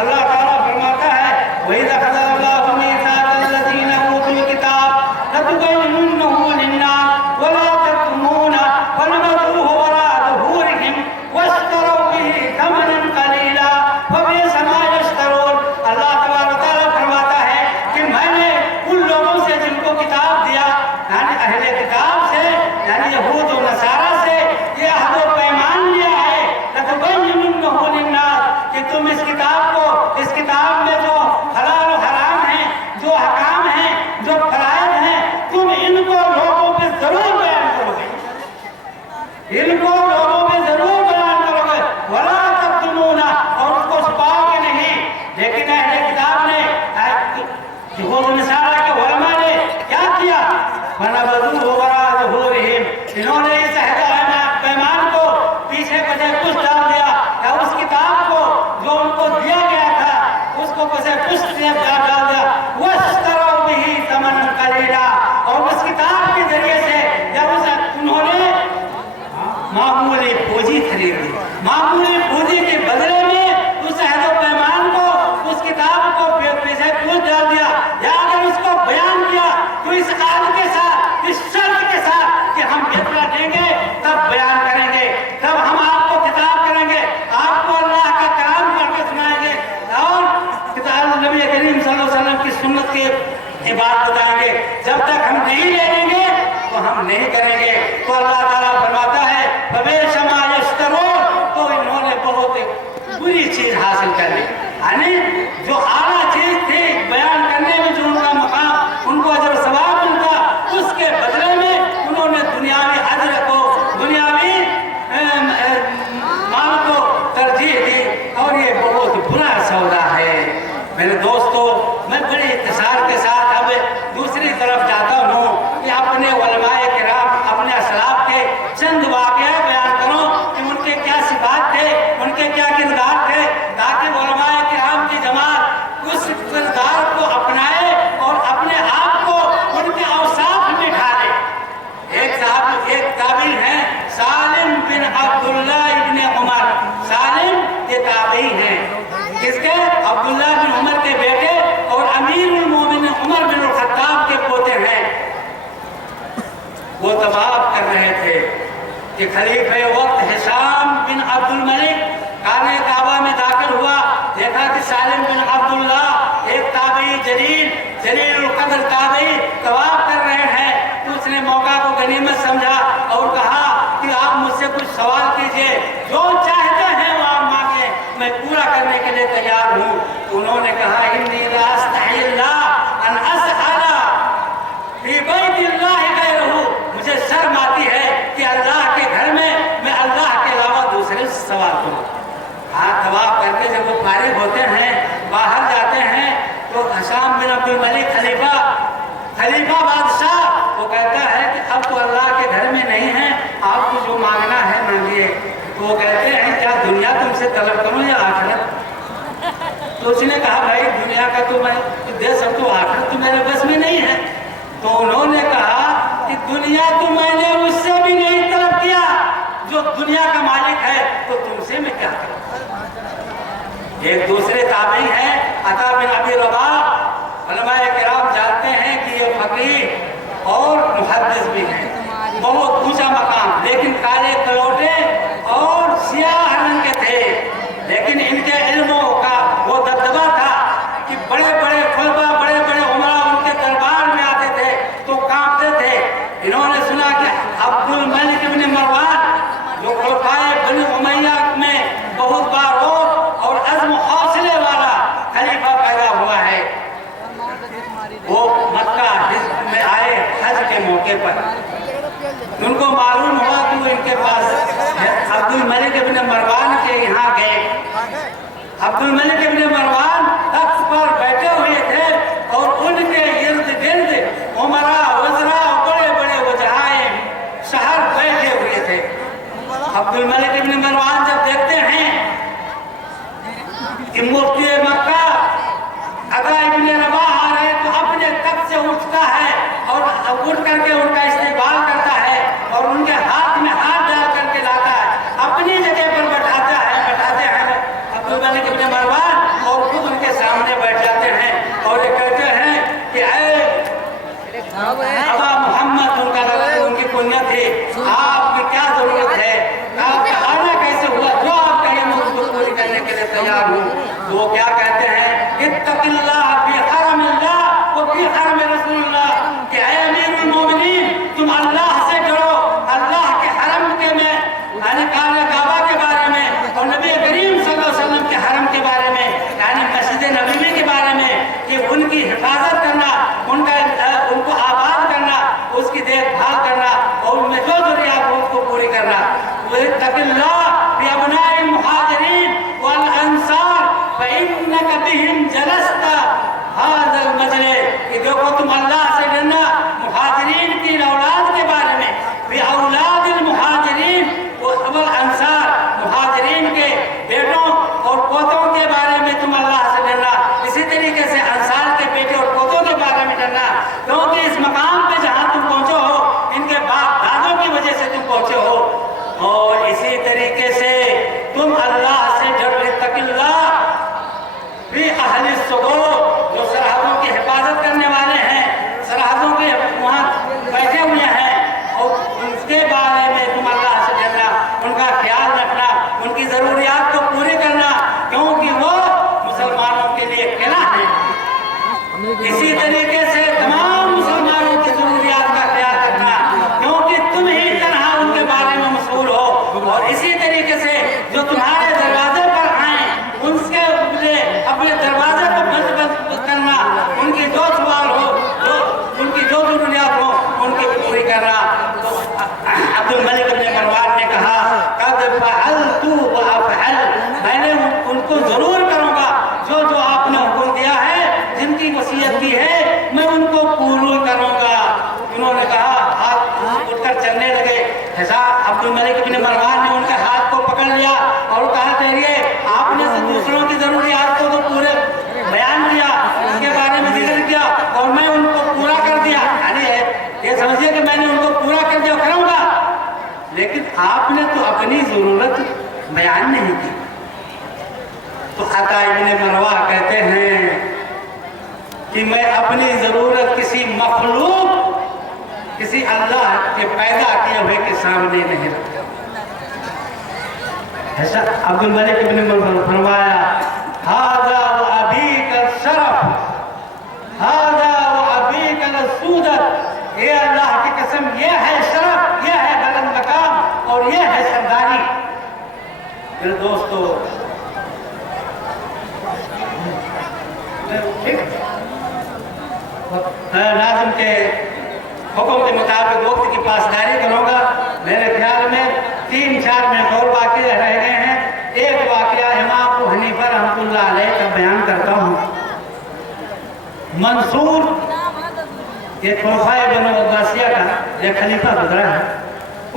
अल्लाह ताला फरमाता है, वइज़ अख़ज़ल्लाहु मीसाक़ल लज़ीना ऊतुल किताब लतुबय्यिनुन्नहु लिन्नास वला तक्तुमूनहु फनबज़ूहु वराअ ज़ुहूरिहिम वश्तरौ बिही थमनन क़लीला फबि'सा मा यश्तरून। अल्लाह तबारक तआला फरमाता है कि मैंने उन लोगों से जिनको किताब दिया, यानी अहले किताब से, यानी यहूद और नसारा से ये अहद व पैमान लिया है, लतुबय्यिनुन्नहु लिन्नास, कि तुम इस किताब में जो हलाल और हराम है, जो हकाम है, जो फराइज है, तुम इनको लोगों पे जरूर बयान करोगे, इनको लोगों पे जरूर बयान करोगे। वला तक्तुमूना, और उसको छुपाओगे नहीं। लेकिन अहले किताब ने, यहूद नसारा के उलमा ने क्या किया? फनबज़ूहु वराअ ज़ुहूरिहिम, इन्होंने इस पैमान को पीछे पीछे कुछ डाल दिया, या उस किताब को जो उनको दिया गया था उसको पीछे कुछ डाल दिया। वश्तरौ बिही थमनन क़लीला, और उस किताब के जरिए से जब उन्होंने मामूली पूंजी खरीदी, मामूली पूंजी के बदले में उस अहद व पैमान को, उस किताब को पीछे कुछ डाल दिया, या अगर उसको बयान किया तो इस आद के साथ, इस शर्त के साथ कि हम इतना देंगे तब बयान करेंगे, तब हम आपको किताब करेंगे, आपको अल्लाह का कलाम करके सुनाएंगे और किताब नबी करीम सल्लल्लाहु अलैहि वसल्लम की सुन्नत की इबादत जाएंगे, जब तक हम नहीं ले लेंगे तो हम नहीं करेंगे। तो अल्लाह ताला फरमाता है फबेशमा यश्तरून, तो इन्होंने बहुत बुरी चीज हासिल कर ली, यानी जो आला चीज थी बयान करने में जो उनका मकाम, उनको अजर सवाब मिलता, उसके बदले में उन्होंने दुनियावी अजर को, दुनियावी माल को तरजीह दी, और ये बहुत बुरा सौदा है। मेरे दोस्तों, मैं बड़े इत्तेसार के साथ अब दूसरी तरफ जाता हूँ कि अपने उलमाए किराम, अपने असलाफ के चंद वाक़या बयान करो कि उनके क्या सिफात थे, उनके क्या किरदार थे, ताकि उलमाए किराम की जमात उस किरदार को अपनाए और अपने आप को उनके औसाफ में ढाले। एक ताबी हैं सालिम बिन अब्दुल्ला इब्ने उमर। सालिम ये ताबी हैं, किसके? अब्दुल्ला बिन उमर के बेटे और अमीरुल मोमिनीन उमर बिन खत्ताब के पोते हैं। वो तवाफ कर रहे थे कि खलीफे वक्त हिशाम बिन अब्दुल मलिक खाने काबा में दाखिल हुआ, देखा कि सालिम बिन अब्दुल्ला एक ताबी जलील कदर ताबी तवाफ कर रहे हैं। तो उसने मौका को गनीमत समझा और कहा कि आप मुझसे कुछ सवाल कीजिए, जो चाहते हैं वो आप मांगे, मैं पूरा करने के लिए तैयार हूँ। उन्होंने कहा इन्नी ला अस्तहिल्लाह अन असअला फी बैतिल्लाह गैरहू, मुझे शर्म आती है कि अल्लाह के घर में मैं अल्लाह के अलावा दूसरे से सवाल करूँ। हाँ, तवाफ करके जब वो फारिग होते हैं, बाहर जाते हैं, तो हिशाम बिन अब्दुल मलिक खलीफा बादशाह, वो कहता है कि अब तो अल्लाह के घर में नहीं है, आपको जो मांगना है मांगिए। तो वो कहते हैं क्या दुनिया तुमसे तलब करूं या आखिरत? तो उसने कहा भाई दुनिया का तो मैं दे सकता हूँ, आखिरत तो मेरे बस में नहीं है। तो उन्होंने कहा कि दुनिया तो मैंने उससे भी नहीं तलब किया जो दुनिया का मालिक है, तो तुमसे मैं क्या करूं? एक दूसरे ताबी हैं अता बिन अबी रबाह। उलमाए किराम जानते हैं कि ये फकीह और मुहद्दिस भी हैं, बहुत ऊंचा मकाम, लेकिन काले कलौटे और सियाह रंग के थे। लेकिन इनके इल्मों का वो दबदबा था कि बड़े बड़े खुलबा, बड़े बड़े उमरा उनके दरबार में आते थे तो कांपते थे। इन्होंने सुना कि अब्दुल मलिक इब्न मरवान जो खुलफाए बनी उमैया में बहुत बारोर और अज़्म हौसले वाला खलीफा पैदा हुआ है, वो मक्का में आए हज के मौके पर। उनको मालूम हुआ कि वो इनके पास अब्दुल मलिक इब्न मरवान के यहाँ गए। अब्दुल मलिक इब्न मरवान तख्त पर बैठे हुए थे और उनके इर्द गिर्द उमरा, वज़रा, बड़े बड़े वजहाए शहर बैठे हुए थे। अब्दुल मलिक इब्न मरवान जब देखते हैं कि मुफ्ती मक्का अता इब्न रबाह आ रहे, तो अपने तख्त से उठता है और उठ करके उनका इस्तेमाल करता है और उनके हाथ में हाथ डाल करके लाता है, अपनी जगह पर बैठाते हैं अब्दुल मलिक इब्न मरवान, और खुद उनके सामने बैठ जाते हैं और ये कहते हैं कि अबा मोहम्मद, उनका लगा उनकी कुनियत थी, आपकी क्या जरूरत है, आपका आना कैसे हुआ, जो आप कहें मैं उसको पूरी करने के लिए तैयार हूँ। तो वो क्या कहते हैं, इत्तक़िल्लाह फी हरमिल्लाह व फी हरम रसूलिल्लाह, कि ऐ अमीरुल मोमिनीन तुम अल्लाह से डरो, अल्लाह के हरम के में यानी काबा के बारे में और नबी करीम सल्लल्लाहु अलैहि वसल्लम के हरम के बारे में यानी मस्जिद नबवी के बारे में, कि उनकी हिफाजत करना, उनको आबाद करना, अब्दुल मलिक इब्न मरवान ने कहा कद फअलतु व अफअल, मैंने उनको जरूर करूंगा जो जो आपने हुक्म दिया है, जिनकी वसीयत की है मैं उनको पूर्ण करूंगा। उन्होंने कहा, हाथ उठकर चलने लगे। अब्दुल मलिक इब्न मरवान ने उनके हाथ को पकड़ लिया और कहा, कहिए आपने तो दूसरों की जरूरियात को तो पूरे बयान किया, उनके बारे में जिक्र किया और मैं उनको पूरा कर दिया, यानी ये समझिए कि मैंने उनको पूरा कर दिया, करूंगा, लेकिन आपने तो अपनी जरूरत बयान नहीं की। तो अता इब्न मरवा कहते हैं कि मैं अपनी जरूरत किसी मखलूक, किसी अल्लाह के पैदा किए हुए के सामने नहीं रखता। ऐसा अब्दुल मलिक इब्न मरवान फरमाया, हादा व अबीका शरफ, हादा व अबीका सूदत, ये अल्लाह की कसम, ये है शरफ, ये है बुलंद मकाम और ये है सरदारी। मेरे दोस्तों, नाज़िम के हुक्म के मुताबिक वक्त की पासदारी करूँगा। मेरे ख्याल में 3-4 मिनट और बाकी रह गए हैं। एक वाक़या इमाम अबू हनीफा रहमतुल्लाह अलैह का बयान करता हूँ। मंसूर, ये खुलफाए बनु अब्बासिया का एक खलीफा गुजरा है,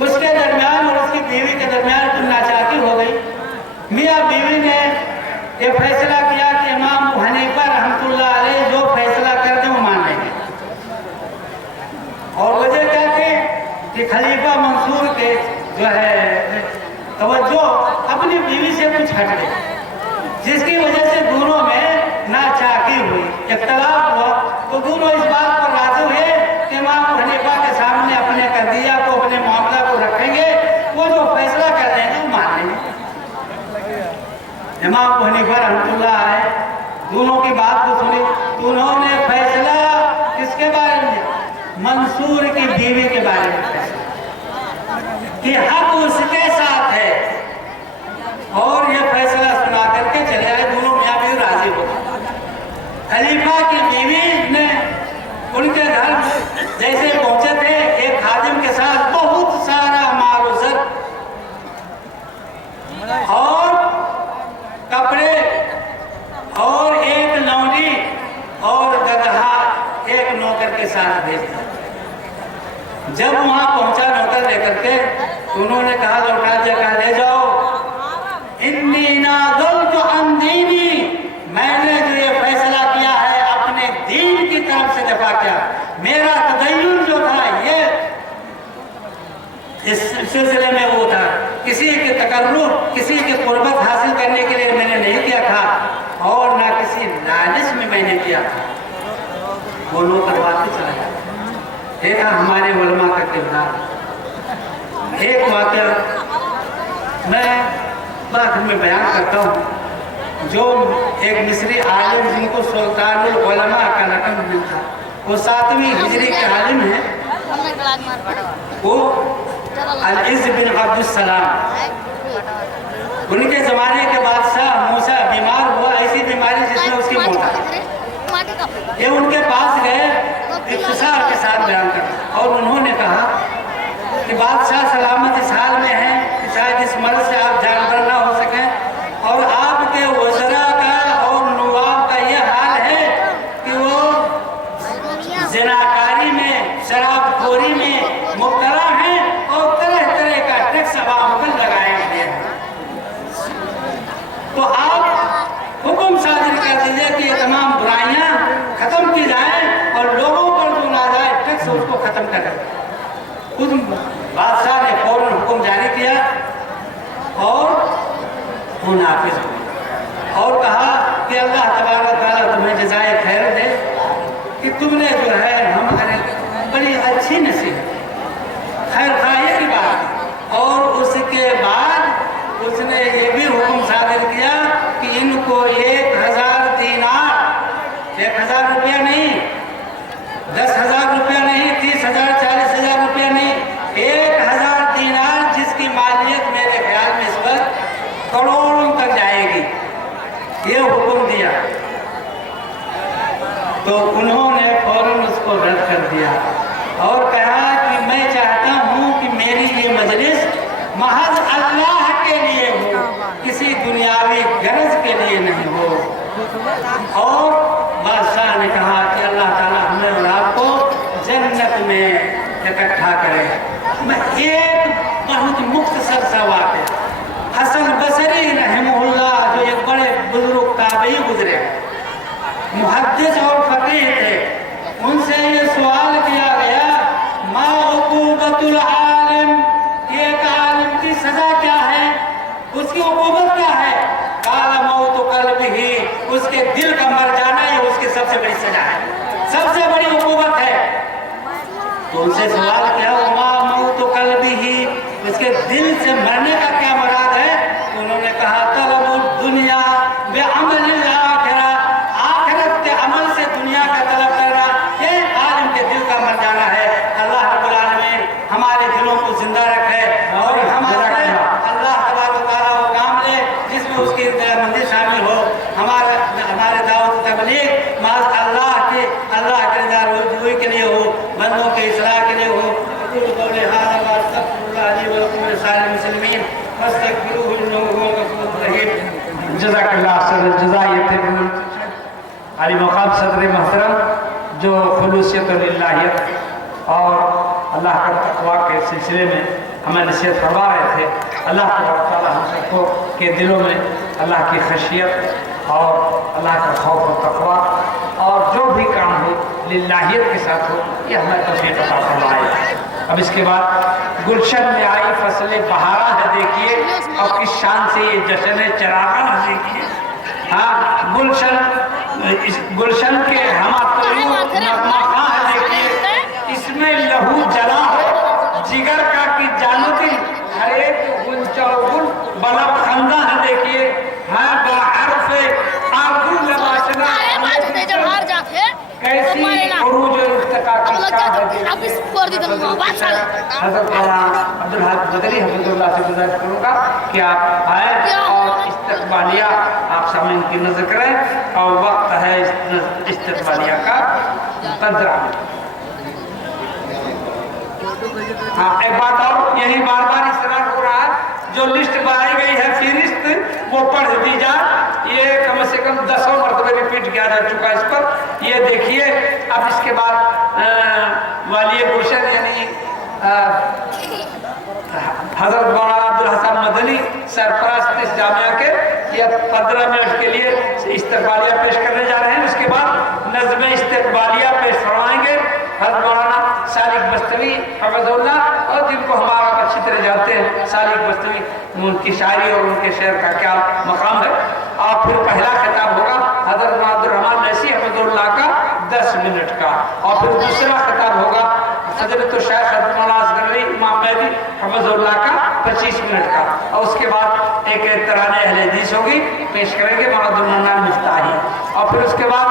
उसके दरमियान और उसकी बीवी के दरमियान कुछ नाचाकी हो गई। मियाँ बीवी ने ये फैसला किया कि इमाम अबू हनीफा रहमतुल्लाह अलैह जो फैसला कर दें वो मान लेंगे। और वजह क्या थी कि खलीफा मंसूर के जो है तवज्जो अपनी बीवी से कुछ हट गई, जिसकी वजह से दोनों में नाचाकी हुई, इख्तलाफ हुआ। तो दोनों इस बात पर राजी हुए कि इमाम अबू हनीफा के सामने अपने कदिया को, अपने मामला को रखेंगे, वो जो फैसला कर देंगे वो मान लेंगे। इमाम अबू हनीफा रहमतुल्लाह अलैह दोनों की बात को सुनी, तो उन्होंने फैसला किसके बारे में, मंसूर की बीवी के बारे में, कि हक उसके साथ है, और यह फैसला सुना करके चले आए। दोनों मियां बीवी राजी हो गए। खलीफा की बीवी ने उनके घर जैसे पहुंचे थे, एक खादिम के साथ बहुत सारा माल और कपड़े और एक लौंडी और गदहा एक नौकर के साथ भेजा। जब वहां पहुंचा नौकर लेकर के, उन्होंने कहा लौटा दिया, कहा ले जाओ, इन्नी नादल्तु अन दीनी, मैंने जो ये फैसला किया है अपने दीन की तरफ से दफा किया। मेरा तदय्युन जो था ये इस सिलसिले में वो था, किसी के तकर्रुब, किसी के कुर्बत हासिल करने के लिए मैंने नहीं किया था, और ना किसी लालच में मैंने किया था। वो लोग करवाते चला गया। देखा हमारे उलमा का किरदार। एक वाक़या मैं बाद में बयान करता हूँ। जो एक मिस्री आलिम जिनको सुल्तानुल उलमा का लक़ब मिलता, वो 7वीं हिजरी के आलिम हैं, वो अल-इज़्ज़ बिन अब्दुस्सलाम। उनके ज़माने के बादशाह मूसा बीमार हुआ, ऐसी बीमारी जिसमें उसकी मौत आ गई। ये उनके पास गए, इख्तिसार के साथ बयान कर, और उन्होंने कहा कि बादशाह सलामत इस हाल में है कि शायद इस मर्ज से आप जानवर ना हो सकें, और आपके वज़रा का और नवाब का ये हाल है कि वो ज़िनाकारी में, शराबखोरी में मुब्तला हैं और तरह तरह का टैक्स अवाम पर लगाया गया है। तो आप हुक्म साजिर कर दीजिए कि ये तमाम बुराइयां खत्म की जाएं और लोगों पर जो नाजायज टैक्स उसको खत्म कर दें। खुद बादशाह ने फौरन हुक्म जारी किया और वो नाफिज हुआ, और कहा कि अल्लाह तबारक तआला तुम्हें जज़ाए खैर दे कि तुमने जो है हमारे बड़ी अच्छी नसीहत, खैर खाई की बात। और उसके बाद उसने ये भी हुक्म सादिर किया कि इनको 1000 दीनार, 1000 रुपया नहीं, 10,000 रुपया नहीं, 30,000, 40,000 रुपया नहीं, 1000 दीनार, जिसकी मालियत मेरे ख्याल में इस वक्त करोड़ों तक जाएगी, ये हुक्म दिया। तो उन्होंने फौरन उसको रद्द कर दिया और कहा कि मैं चाहता हूँ कि मेरी ये محض اللہ کے لیے ہو، کسی دنیاوی غرض کے لیے نہیں ہو۔ اور بادشاہ نے کہا کہ اللہ تعالیٰ ہمیں اور آپ کو جنت میں اکٹھا کرے۔ میں ایک بہت مختصر سا واقعہ، حسن بصری رحمہ اللہ جو ایک بڑے بزرگ تابعی گزرے، محدث اور فقیہ تھے، ان سے یہ سوال کیا گیا ما عقوبۃ العالم، ایک عالم کی سزا کیا ہے، اس کی عقوبت کیا ہے؟ قال موت قلبہ، اس کے دل کا مر جانا یہ اس کی سب سے بڑی سزا ہے، سب سے بڑی عقوبت ہے۔ تو ان سے سوال کیا وما موت قلبہ، اس کے دل سے مرنے کا کیا مراد ہے؟ انہوں نے کہا طلب الدنیا بعمل الاخرہ، آخرت کے عمل سے دنیا کا طلب کرنا، یہ عالم کے دل کا مر جانا ہے۔ اللہ رب العالمین ہمارے دلوں کو زندہ رکھے اور ہمارے اللہ تبارک و تعالیٰ وہ کام لے جس میں اس کی رضامندی شامل ہو۔ ہمارے دعوت تبلیغ محض اللہ کے رضا روی کے لیے ہو، بندوں کے اصلاح کے لیے ہو۔ اقول قولی ھذا واستغفر اللہ لی ولکم ولسائر المسلمین فاستغفروہ انہ ھو الغفور الرحیم۔ جزاک اللہ خیر الجزا۔ یہ تھے علی مقام صدر محترم جو خلوصیت و للہیت اور اللہ کا تقویٰ کے سلسلے میں ہمیں نصیحت فرما رہے تھے۔ اللہ تعالیٰ ہم سب کو کے دلوں میں اللہ کی خشیت اور اللہ کا خوف و تقویٰ اور جو بھی کام ہو للہیت کے ساتھ ہو، یہ ہمیں توفیق عطا فرمائے۔ اب اس کے بعد گلشن میں آئی فصل بہارا ہے، دیکھیے اور کس شان سے یہ جشن چراغاں ہے، دیکھیے۔ ہاں گلشن کے ہما طیور نغمہ خواں ہے، دیکھیے اس میں لہو جلا ہو جگر کا کی جانتی، ہر ایک گنچا و گل بلب خندہ ہے، دیکھیے ہاں باحرف آگو لباشنا کیسی عروج ارتقا کی شاہ ہے۔ حضرت مولانا عبدالحق مدنی حفظ اللہ سے گزارش کروں گا کہ آپ آئیں اور استقبالیہ آپ سامنے کی نظر کریں، اور وقت ہے استقبالیہ کا 15 منٹ۔ ہاں ایک بات اور، یہی بار بار اس طرح ہو رہا ہے، جو لسٹ بنائی گئی ہے فہرست وہ پڑھ دی جائے، یہ کم سے کم 10 مرتبہ ریپیٹ کیا جا چکا ہے اس پر۔ یہ دیکھیے اب اس کے بعد والی گلشن یعنی حضرت مولانا عبدالحسن مدنی سرپرست اس جامعہ کے یہ 15 منٹ کے لیے استقبالیہ پیش کرنے جا رہے ہیں۔ اس کے بعد نظم استقبالیہ پیش فرمائیں گے حضرت مولانا سالک بستوی حفظ اللہ، اور جن کو ہمارا اچھی طرح جانتے ہیں سالک بستوی، ان کی شاعری اور ان کے شعر کا کیا مقام ہے۔ اور پھر پہلا خطاب ہوگا حضرت عبد الرحمن لیثی حفظ اللہ کا 10 منٹ کا، اور پھر دوسرا خطاب ہوگا حضرت الشیخ حضرت مولانا اصغر علی امام مہدی حفظ اللہ کا 25 منٹ کا، اور اس کے بعد ایک ترانہ اہل حدیث ہوگی پیش کریں گے مولانا عبدالمنان مفتاحی، اور پھر اس کے بعد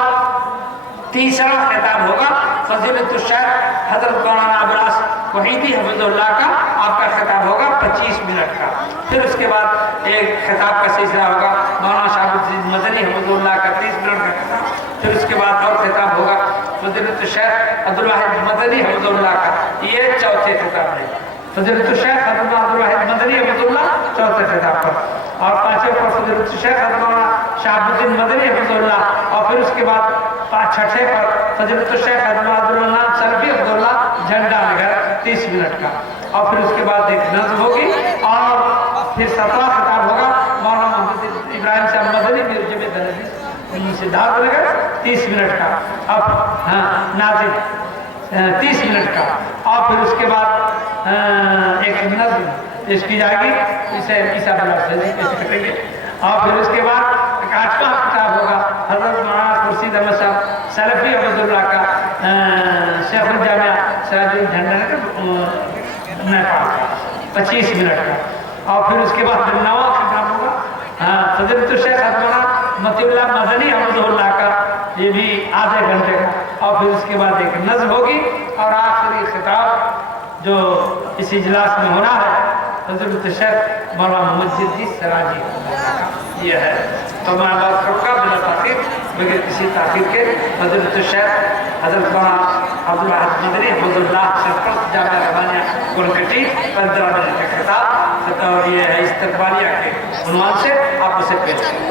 تیسرا خطاب ہوگا فضیلت الشیخ حضرت مولانا عباس وحیدی حفظ اللہ کا، آپ کا خطاب ہوگا 25 منٹ کا۔ پھر اس کے بعد ایک خطاب کا سلسلہ ہوگا مولانا شہاب الدین مدنی حفظ اللہ کا 30 منٹ کا خطاب۔ پھر اس کے بعد اور خطاب ہوگا فضیلت الشیخ عبدالواحد مدنی حفظ اللہ کا، یہ چوتھے خطاب ہے۔ فضیلت الشیخ حضرت عبدالواحد مدنی حفظ اللہ چوتھے خطاب پر، اور پانچویں پر فضیلت الشیخ حضرت مولانا شہاب الدین مدنی حفظ اللہ، اور پھر اس کے بعد چھٹے پر فضیلت الشیخ حضرت عبدالمنان سلفی حفظ اللہ جھنڈا نگر 30 منٹ کا، اور پھر اس کے بعد ایک نظم ہوگی، اور پھر 7واں خطاب ہوگا مولانا محمد ابراہیم صاحب مدنی پیر جمعیت الحدیث سدھارتھ نگر 30 منٹ کا، اب ناظم 30 منٹ کا، اور پھر اس کے بعد ایک نظم پیش کی جائے گی، اسے عیسیٰ بلا سے پیش کریں گے، اور پھر اس کے بعد 8واں خطاب ہوگا حضرت مولانا خورشید احمد صاحب سلفی حفظ اللہ کا، شیخ الجامعہ سراج الجھنڈا نگر نیپال کا 25 منٹ کا، اور پھر اس کے بعد 9واں خطاب ہوگا فضیلت الشیخ حضرت مولانا مطیع اللہ مدنی حفظ اللہ کا، یہ بھی آدھے گھنٹے کا، اور پھر اس کے بعد ایک نظم ہوگی، اور آخری خطاب جو اس اجلاس میں ہونا ہے حضرت الشیخ مولانا مجددی سراجی، یہ ہے۔ تو میں بات کروں گا بلا تاخیر، بغیر کسی تاخیر کے حضرت الشیخ حضرت مولانا عبدالواحد مدنی حفظ اللہ سرپرست جامعہ رحمانیہ کولکٹی 15 منٹ کا خطاب और ये है इस्तकबालिया के उन्वान से आप उसे पेश करें।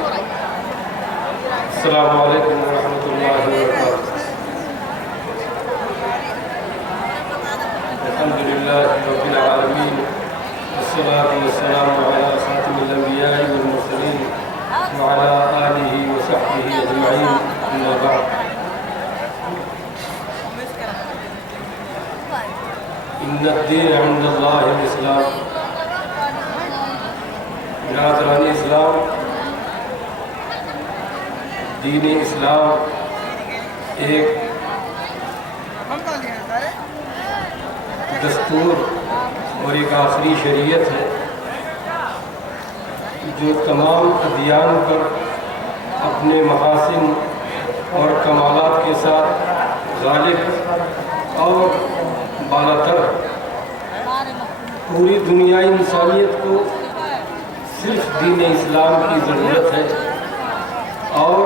अस्सलामु अलैकुम वरहमतुल्लाहि वबरकातुहू। अल्हम्दुलिल्लाहि रब्बिल आलमीन वस्सलातु वस्सलामु अला खातिमिल अंबिया'i वल मुरसलीन व अला आलिहि व सहबिहि अजमईन, अम्मा बअद। इन्नद-दीन इंदल्लाहिल इस्लाम। बिरादरान इस्लाम, दीन इस्लाम एक दस्तूर और एक आखिरी शरीयत है जो तमाम अदियान पर अपने महासिन और कमालात के साथ गालिब और बालातर पूरी दुनियाई इंसानियत को सिर्फ दीन इस्लाम की ज़रूरत है और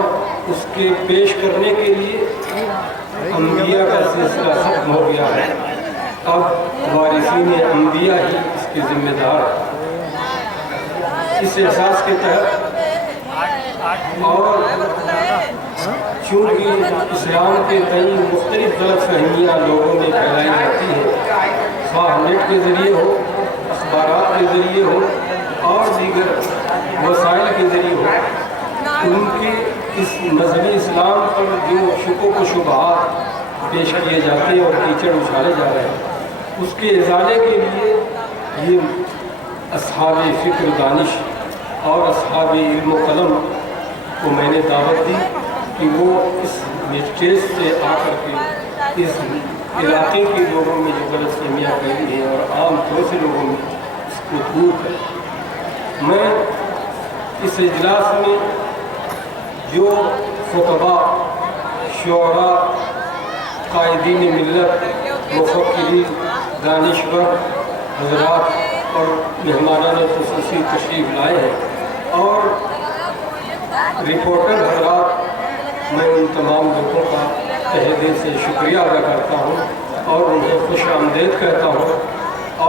उसके पेश करने के लिए अंबिया का सिलसिला ख़त्म हो गया है। अब वारिसीन अंबिया ही इसके ज़िम्मेदार हैं। इस एहसास के तहत और चूँकि इस्लाम के कई मुख्तलिफ गलतफहमियाँ लोगों में फैलाई जाती हैं, ख़ास नेट के ज़रिए हो, अखबारात के ज़रिए हो और दीगर वसाइल के ज़रिए हो, उनके इस मज़हबी इस्लाम पर जो शुकों को शुबहात पेश किए जाते हैं और कीचड़ उछाले जा रहे हैं, उसके इज़ाले के लिए ये अस्हाब फ़िक्र दानिश और अस्हाब इल्म व क़लम को मैंने दावत दी कि वो इस स्टेज से आकर के इस इलाके के लोगों में जो गलतफहमियाँ फैली हैं और आम तौर से लोगों में इसको दूर करें। मैं इस इजलास में जो खुतबा, शुअरा, कायदीन मिल्लत, मुफ़क्किरीन, दानिश्वर हज़रात और मेहमानान ख़ुसूसी तशरीफ़ लाए हैं और रिपोर्टर हज़रात, मैं उन तमाम लोगों का तहे दिल से शुक्रिया अदा करता हूँ और उन्हें खुश आमदीद कहता हूँ।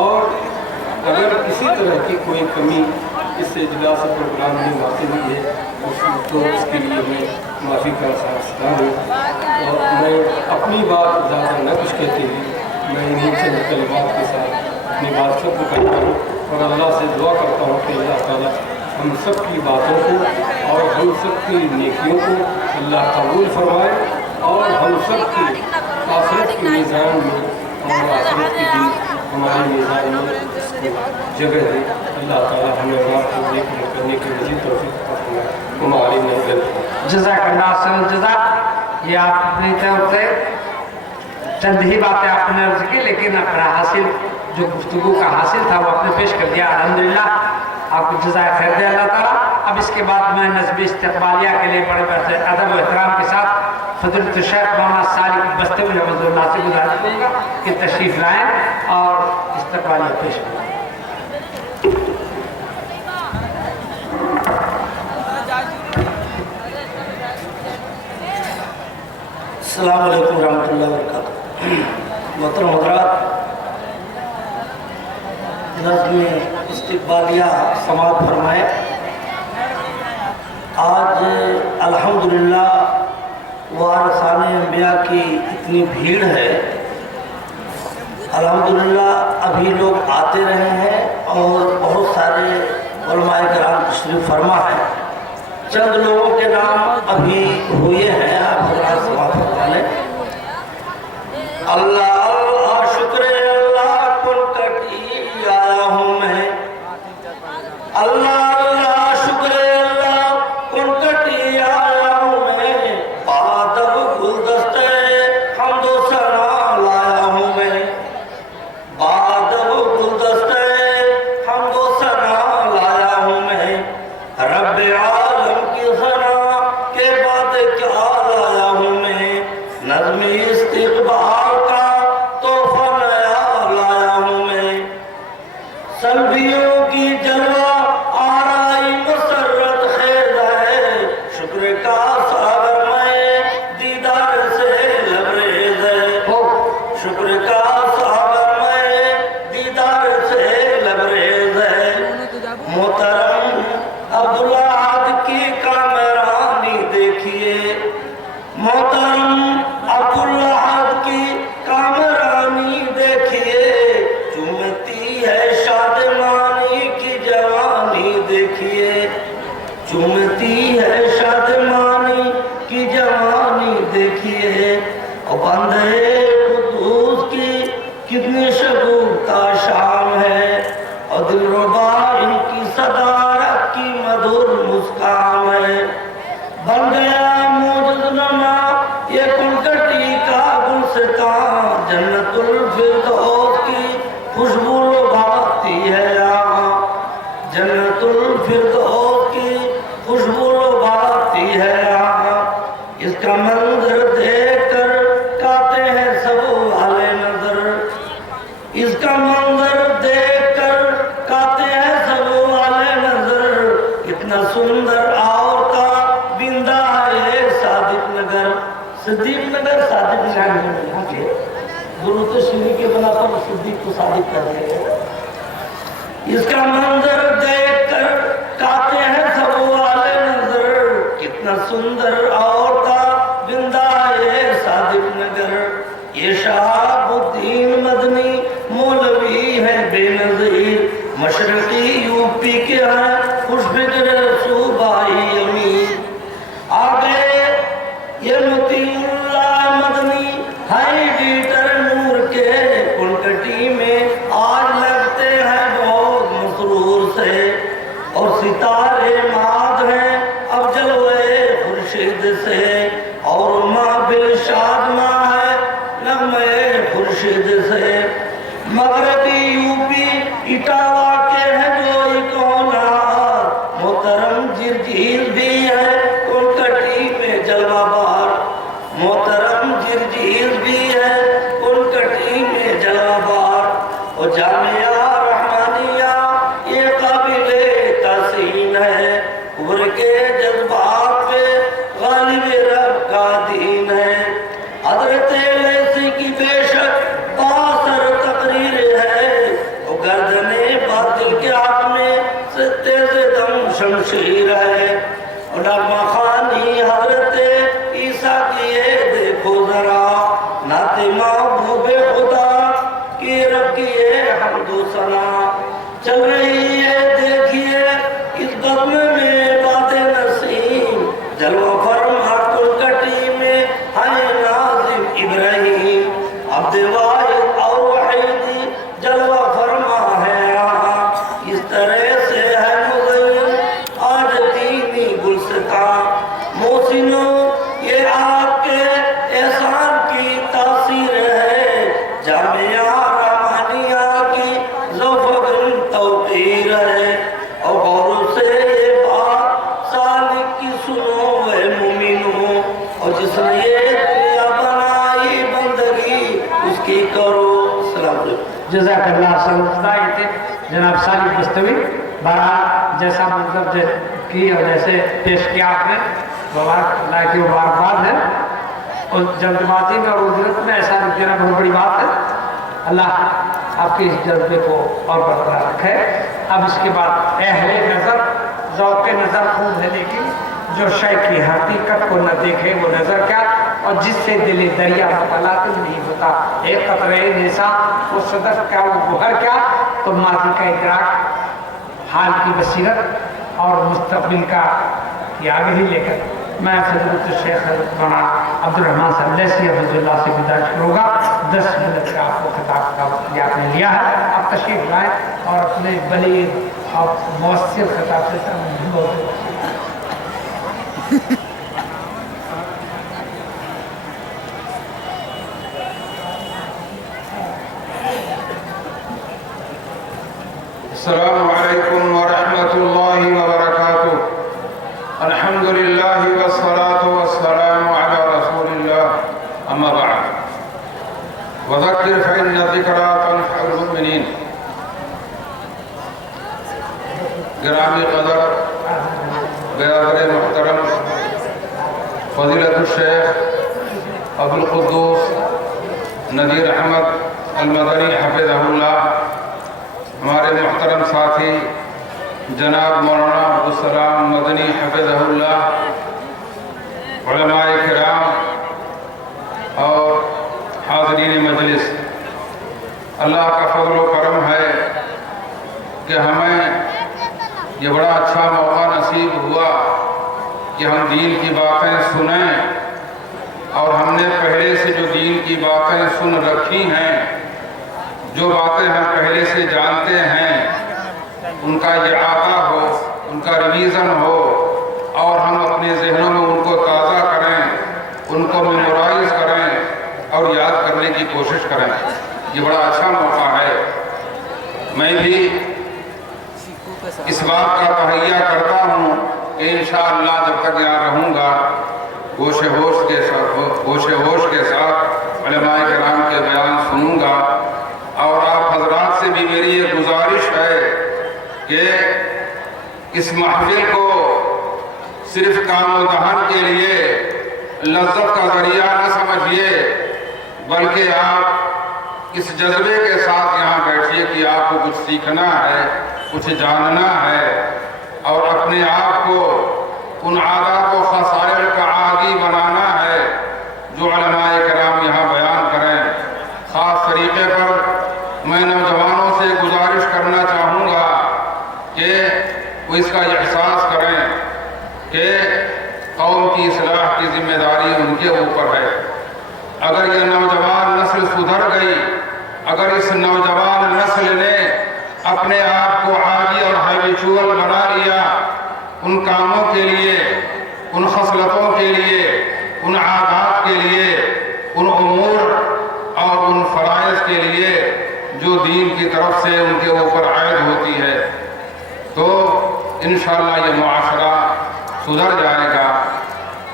और अगर किसी तरह की कोई कमी इस इजलास प्रोग्राम में वाक़ई हुई है तो उसके लिए मैं माफ़ी का ख़ासदार हूँ। और मैं अपनी बात ज़्यादा न कुछ कहते हुए मैं इन्हीं चंद कलिमात के साथ अपनी बात ख़त्म करता हूँ और अल्लाह से दुआ करता हूँ कि अल्लाह ताला हम सब की बातों को और हम सब की नेकियों को अल्लाह कबूल फरमाए और हम सब की आखिरत के मीज़ान में और आखिरत के दिन हमारे मीज़ान में जगह दे। अल्लाह ताला हमें बात को देखने करने की मज़ीद तौफ़ीक़ फरमाए। हमारी नज़र जज़ाकल्लाह खैरल जज़ा। ये आप अपनी तरफ से चंद ही बातें आपने अर्ज़ की, लेकिन अपना हासिल जो गुफ्तगू का हासिल था वो आपने पेश कर दिया। अल्हम्दुलिल्लाह, आपको जज़ाए खैर दे अल्लाह ताला। अब इसके बाद मैं नज़्म इस्तक़बालिया के लिए बड़े बड़े अदब व एहतराम के साथ फ़ज़ीलत शेख मौलाना सालिक बस्तवी रहमतुल्लाह से गुज़ारिश करूँगा कि तशरीफ़ लाएँ और इस्तक़बालिया पेश करें। अस्सलामु अलैकुम रहमतुल्लाहि व बरकातुहू। मोहतरम हज़रात, नज़्म इस्तक़बालिया समाअत फरमाए। आज अल्हम्दुलिल्लाह वारिसाने अंबिया की इतनी भीड़ है। अल्हम्दुलिल्लाह अभी लोग आते रहे हैं और बहुत सारे उलमाए किराम तशरीफ़ फरमा है। चंद लोगों के नाम अभी हुए हैं, आप हज़रात समाअत फरमा लें। अल्लाह अल्लाह शुक्र अल्लाह कुल कटी आया हूँ मैं। अल्लाह अल्लाह शुक्र अल्लाह कुल कटी आया हूँ मैं। बादल गुलदस्ते हमदो सना लाया हूँ मैं। बादल गुलदस्ते हमदो सना लाया हूँ मैं। रब्बे आलम की सना के बाद क्या लाया हूँ मैं। नज़्म इस्तक़बाल का کتنی شگفتہ شام ہے اور دلربا ان کی صدارت کی مدھر مسکان ہے بن گیا موجز نما یہ کنکٹی کا گلستان جنت الفردوس کی خوشبو لبھاتی ہے یہاں جنت الفردوس کی خوشبو لبھاتی ہے یہاں اس کا منظر دیکھ کر کاتے ہیں سب والے نظر اس کا منظر دیکھ کر کاتے ہیں سب والے نظر اتنا سندر اور کا بندہ ہے صادق نگر صدیق نگر صادق نگر گرو تشریح کے بنا پر صدیق کو صادق کر دے اس کا منظر دیکھ کر کاتے ہیں سب والے نظر کتنا سندر اور کا بندہ ہے صادق نگر یہ شہاب الدین مدنی مولوی ہے بے نظیر مشرقی یو پی کے ہیں خوش فکر صوبائی امیر آگے یہ مطیع اللہ مدنی ہائی ڈیٹر نور کے کنکٹی میں آج لگتے ہیں بہت مسرور سے اور ستارے ماد ہیں اب جلوے خورشید سے اور محفل شادماں ہے نغمے خورشید سے مغربی یو پی اٹاوا کے ہیں جو اکونات محترم جرجیز بھی ہے کنکٹی میں جلوہ بار محترم جرجیز بھی ہے کنکٹی میں جلوہ بار اور جامعہ رحمانیہ یہ قابل تحسین ہے عمر کے جذبات پہ غالب رب کا دین ہے حضرت لیسی کی بے شک باثر تقریر ہے وہ گردن باطل کے حق میں سے تیز دم شمشیر ہے اور نغمہ خوانی حضرت عیسیٰ کی یہ دیکھو ذرا نعت محبوب خدا کی رب کی یہ حمد و ثنا چل رہی ہے دیکھیے اس قدم میں بات نسیم جلوہ فرما کنکٹی میں ہے ناظم ابراہیم عبد واحد اور وحیدی جلوہ فرما ہے یہاں اس طرح سے ہے مزین آج دینی گلستان محسنوں یہ آپ کے احسان کی تاثیر ہے جامعہ رحمانیہ کی ذوفگن توقیر ہے اور غور سے یہ بات سالک کی سنو اے مومنوں اور جس نے یہ دنیا بنائی بندگی اس کی کرو السلام علیکم جزاک اللہ خیر تھے جناب صالح بستوی بہرحال جیسا مطلب کی اور جیسے پیش کیا آپ نے اللہ کی مبارکباد ہے اور جلد بازی میں اور اجرت میں ایسا رکھ دینا بہت بڑی بات ہے اللہ آپ کے اس جذبے کو اور برقرار رکھے اب اس کے بعد اہل نظر ذوق نظر خوب دینے کی جو شے کی حقیقت کو نہ دیکھے وہ نظر کیا اور جس سے دل دریا متلاطم نہیں ہوتا ایک قطرے نثار وہ صدف کیا وہ گوہر کیا تو ماضی کا ادراک حال کی بصیرت اور مستقبل کا یہ آگے ہی لے کر میں حضرت شیخ مولانا عبد الرحمن صاحب لیسی حفظ اللہ سے گزارش کروں گا 10 منٹ کا آپ کو خطاب کا وقت آپ نے لیا ہے آپ تشریف لائیں اور اپنے بلیغ اور مؤثر خطاب سے بہت السلام علیکم ورحمۃ اللہ وبرکاتہ الحمد للہ والصلاة والسلام علی رسول اللہ اما بعد وذکر فإن الذکریٰ تنفع المؤمنین گرامی قدر برادر محترم فضیلت الشیخ ابو القدوس نذیر احمد المدنی حفظہ اللہ ہمارے محترم ساتھی جناب مولانا عبدالسلام مدنی حفظہ اللہ علماء کرام اور حاضرین مجلس اللہ کا فضل و کرم ہے کہ ہمیں یہ بڑا اچھا موقع نصیب ہوا کہ ہم دین کی باتیں سنیں اور ہم نے پہلے سے جو دین کی باتیں سن رکھی ہیں جو باتیں ہم پہلے سے جانتے ہیں ان کا احاطہ ہو، ان کا ریویژن ہو، اور ہم اپنے ذہنوں میں ان کو تازہ کریں، ان کو میمورائز کریں اور یاد کرنے کی کوشش کریں۔ یہ بڑا اچھا موقع ہے۔ میں بھی اس بات کا تہیہ کرتا ہوں کہ انشاءاللہ جب تک یہاں رہوں گا ہوش ہوش کے ساتھ علماء کرام کے بیان سنوں گا، اور آپ حضرات سے بھی میری یہ گزارش ہے کہ اس محفل کو صرف کام و دہن کے لیے لذت کا ذریعہ نہ سمجھیے، بلکہ آپ اس جذبے کے ساتھ یہاں بیٹھیے کہ آپ کو کچھ سیکھنا ہے، کچھ جاننا ہے، اور اپنے آپ کو ان عادات و خصائل کا عادی بنانا ہے جو علماء کرام یہاں بیان کریں۔ خاص طریقے پر میں نوجوانوں سے گزارش کرنا چاہوں گا کہ وہ اس کا احساس کریں کہ قوم کی اصلاح کی ذمہ داری ان کے اوپر ہے۔ اگر یہ نوجوان نسل سدھر گئی، اگر اس نوجوان نسل نے اپنے آپ کو عادی اور ہیبیچول بنا لیا ان کاموں کے لیے، ان خصلتوں کے لیے، ان عادات کے لیے، ان امور اور ان فرائض کے لیے جو دین کی طرف سے ان کے اوپر عائد ہوتی ہے، تو انشاءاللہ یہ معاشرہ سدھر جائے گا۔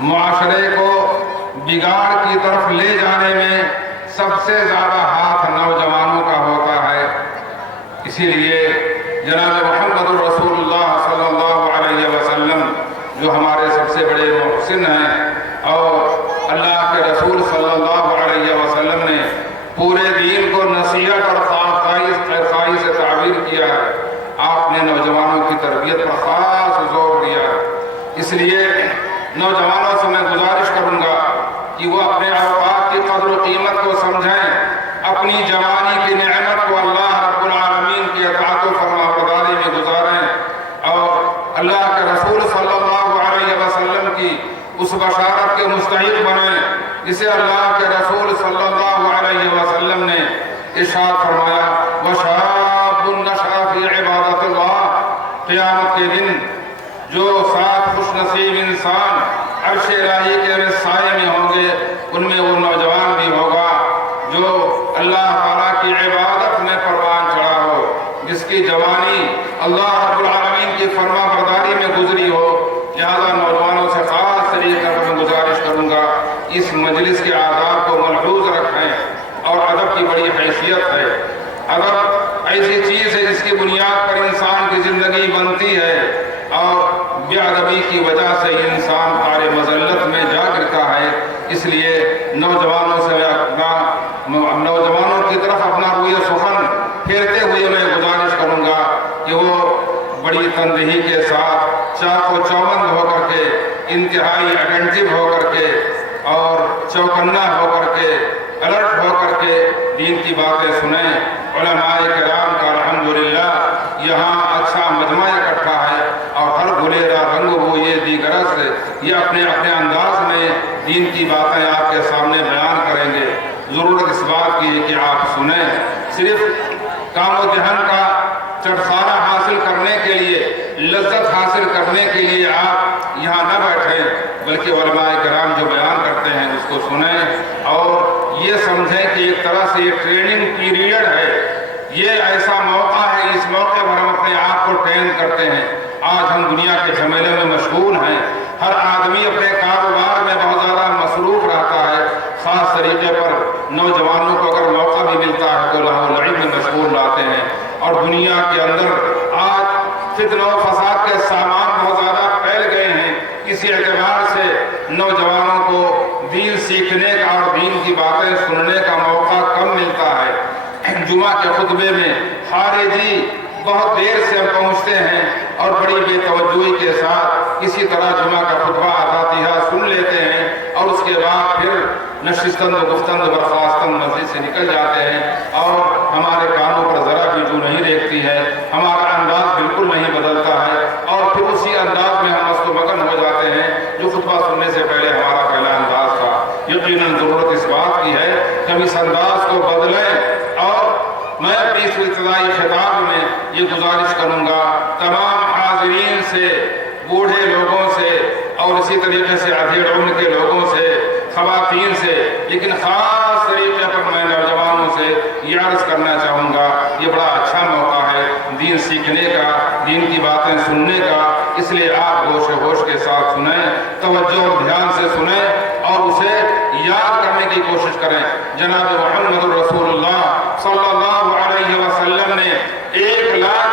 معاشرے کو بگاڑ کی طرف لے جانے میں سب سے زیادہ ہاتھ نوجوانوں کا ہوتا ہے۔ اسی لیے جناب محمد رسول اللہ صلی اللہ علیہ وسلم جو ہمارے سب سے بڑے محسن ہیں، اور اللہ کے رسول صلی اللہ علیہ وسلم نے پورے دین کو نصیحت اور خواہی سے تعبیر کیا ہے، آپ نے نوجوانوں کی تربیت پر خاص زور دیا ہے۔ اس لیے نوجوانوں سے میں گزارش کروں گا کہ وہ اپنے اوقات کی قدر و قیمت کو سمجھیں، اپنی جوانی کی نعمت کو اللہ رب العالمین کی اطاعت و فرمانبرداری میں گزاریں، اور اللہ کے رسول صلی اللہ علیہ وسلم کی اس بشارت کے مستحق بنیں جسے اللہ کے رسول صلی اللہ علیہ وسلم نے ارشاد فرمایا، وَشَابٌ نَشَأَ فِي عِبَادَةِ اللَّهِ، قیامت کے دن جو 7 خوش نصیب انسان عرش الہی کے سائے میں ہوں گے، ان میں وہ نوجوان بھی ہوگا جو اللہ تعالیٰ کی عبادت میں پروان چڑھا ہو، جس کی جوانی اللہ رب العالمین کی فرما برداری میں گزری ہو۔ لہذا نوجوانوں سے خاص طریقے پر میں گزارش کروں گا اس مجلس کے آداب کو ملحوظ رکھیں، اور ادب کی بڑی حیثیت ہے۔ ادب ایسی چیز ہے جس کی بنیاد پر انسان کی زندگی بنتی ہے، اور بے ادبی کی وجہ سے انسان پارے مذلت میں جا گرتا ہے۔ اس لیے نوجوانوں سے نوجوانوں کی طرف اپنا رویہ سخن پھیرتے ہوئے میں گزارش کروں گا کہ وہ بڑی تندہی کے ساتھ چاق و چوبند ہو کر کے، انتہائی اٹینٹیو ہو کر کے، اور چوکنا ہو کر کے، الرٹ ہو کر کے دین کی باتیں سنیں۔ علماء کرام کا الحمدللہ یہاں اچھا مجمع اکٹھا ہے، اور ہر گلیرا رنگ وہ یہ دیگرس یہ اپنے انداز میں دین کی باتیں آپ کے سامنے بیان کریں گے۔ ضرورت اس بات کی ہے کہ آپ سنیں، صرف کام و دہن کا چٹخارا حاصل کرنے کے لیے، لذت حاصل کرنے کے لیے آپ یہاں نہ بیٹھیں، بلکہ علماء کرام جو بیان کرتے ہیں اس کو سنیں، اور یہ سمجھیں کہ ایک طرح سے یہ ٹریننگ پیریڈ ہے، یہ ایسا موقع ہے، اس موقع پر ہم اپنے آپ کو ٹرین کرتے ہیں۔ آج ہم دنیا کے جھمیلے میں مشغول ہیں، ہر آدمی اپنے کاروبار میں بہت زیادہ مصروف رہتا ہے، خاص طریقے پر نوجوانوں کو اگر موقع بھی ملتا ہے تو لہو و لعب میں مشغول رہتے ہیں، اور دنیا کے اندر آج فتنہ و فساد کے سامان بہت زیادہ پھیل گئے ہیں۔ اسی اعتبار سے نوجوانوں کو دین سیکھنے کا اور دین کی باتیں سننے کا موقع کم ملتا ہے۔ جمعہ کے خطبے میں خارجی بہت دیر سے ہم پہنچتے ہیں اور بڑی بے توجہی کے ساتھ کسی طرح جمعہ کا خطبہ فاتحہ سن لیتے ہیں، اور اس کے بعد پھر نشستند و گفتند برخاستند مسجد سے نکل جاتے ہیں، اور ہمارے کانوں پر ذرا بھی جو نہیں ریکھتی ہے، ہمارا انداز بالکل نہیں بدلتا ہے، اور پھر اسی انداز میں ہم مست و مگن ہو جاتے ہیں جو خطبہ سننے سے پہلے ہمارا پہلا انداز تھا۔ یقیناً ضرورت اس بات کی ہے کہ ہم اس انداز کو بدلیں اور میں اپنی اس ابتدائی خطاب میں یہ گزارش کروں گا تمام حاضرین سے، بوڑھے لوگوں سے اور اسی طریقے سے ادھیڑ عمر کے لوگوں سے، خواتین سے، لیکن خاص طریقے پر میں نوجوانوں سے یہ عرض کرنا چاہوں گا یہ بڑا اچھا موقع ہے دین سیکھنے کا، دین کی باتیں سننے کا، اس لیے آپ گوش و ہوش کے ساتھ سنیں، توجہ اور دھیان سے سنیں اور اسے یاد کرنے کی کوشش کریں۔ جناب محمد رسول اللہ صلی اللہ علیہ وسلم نے 1 لاکھ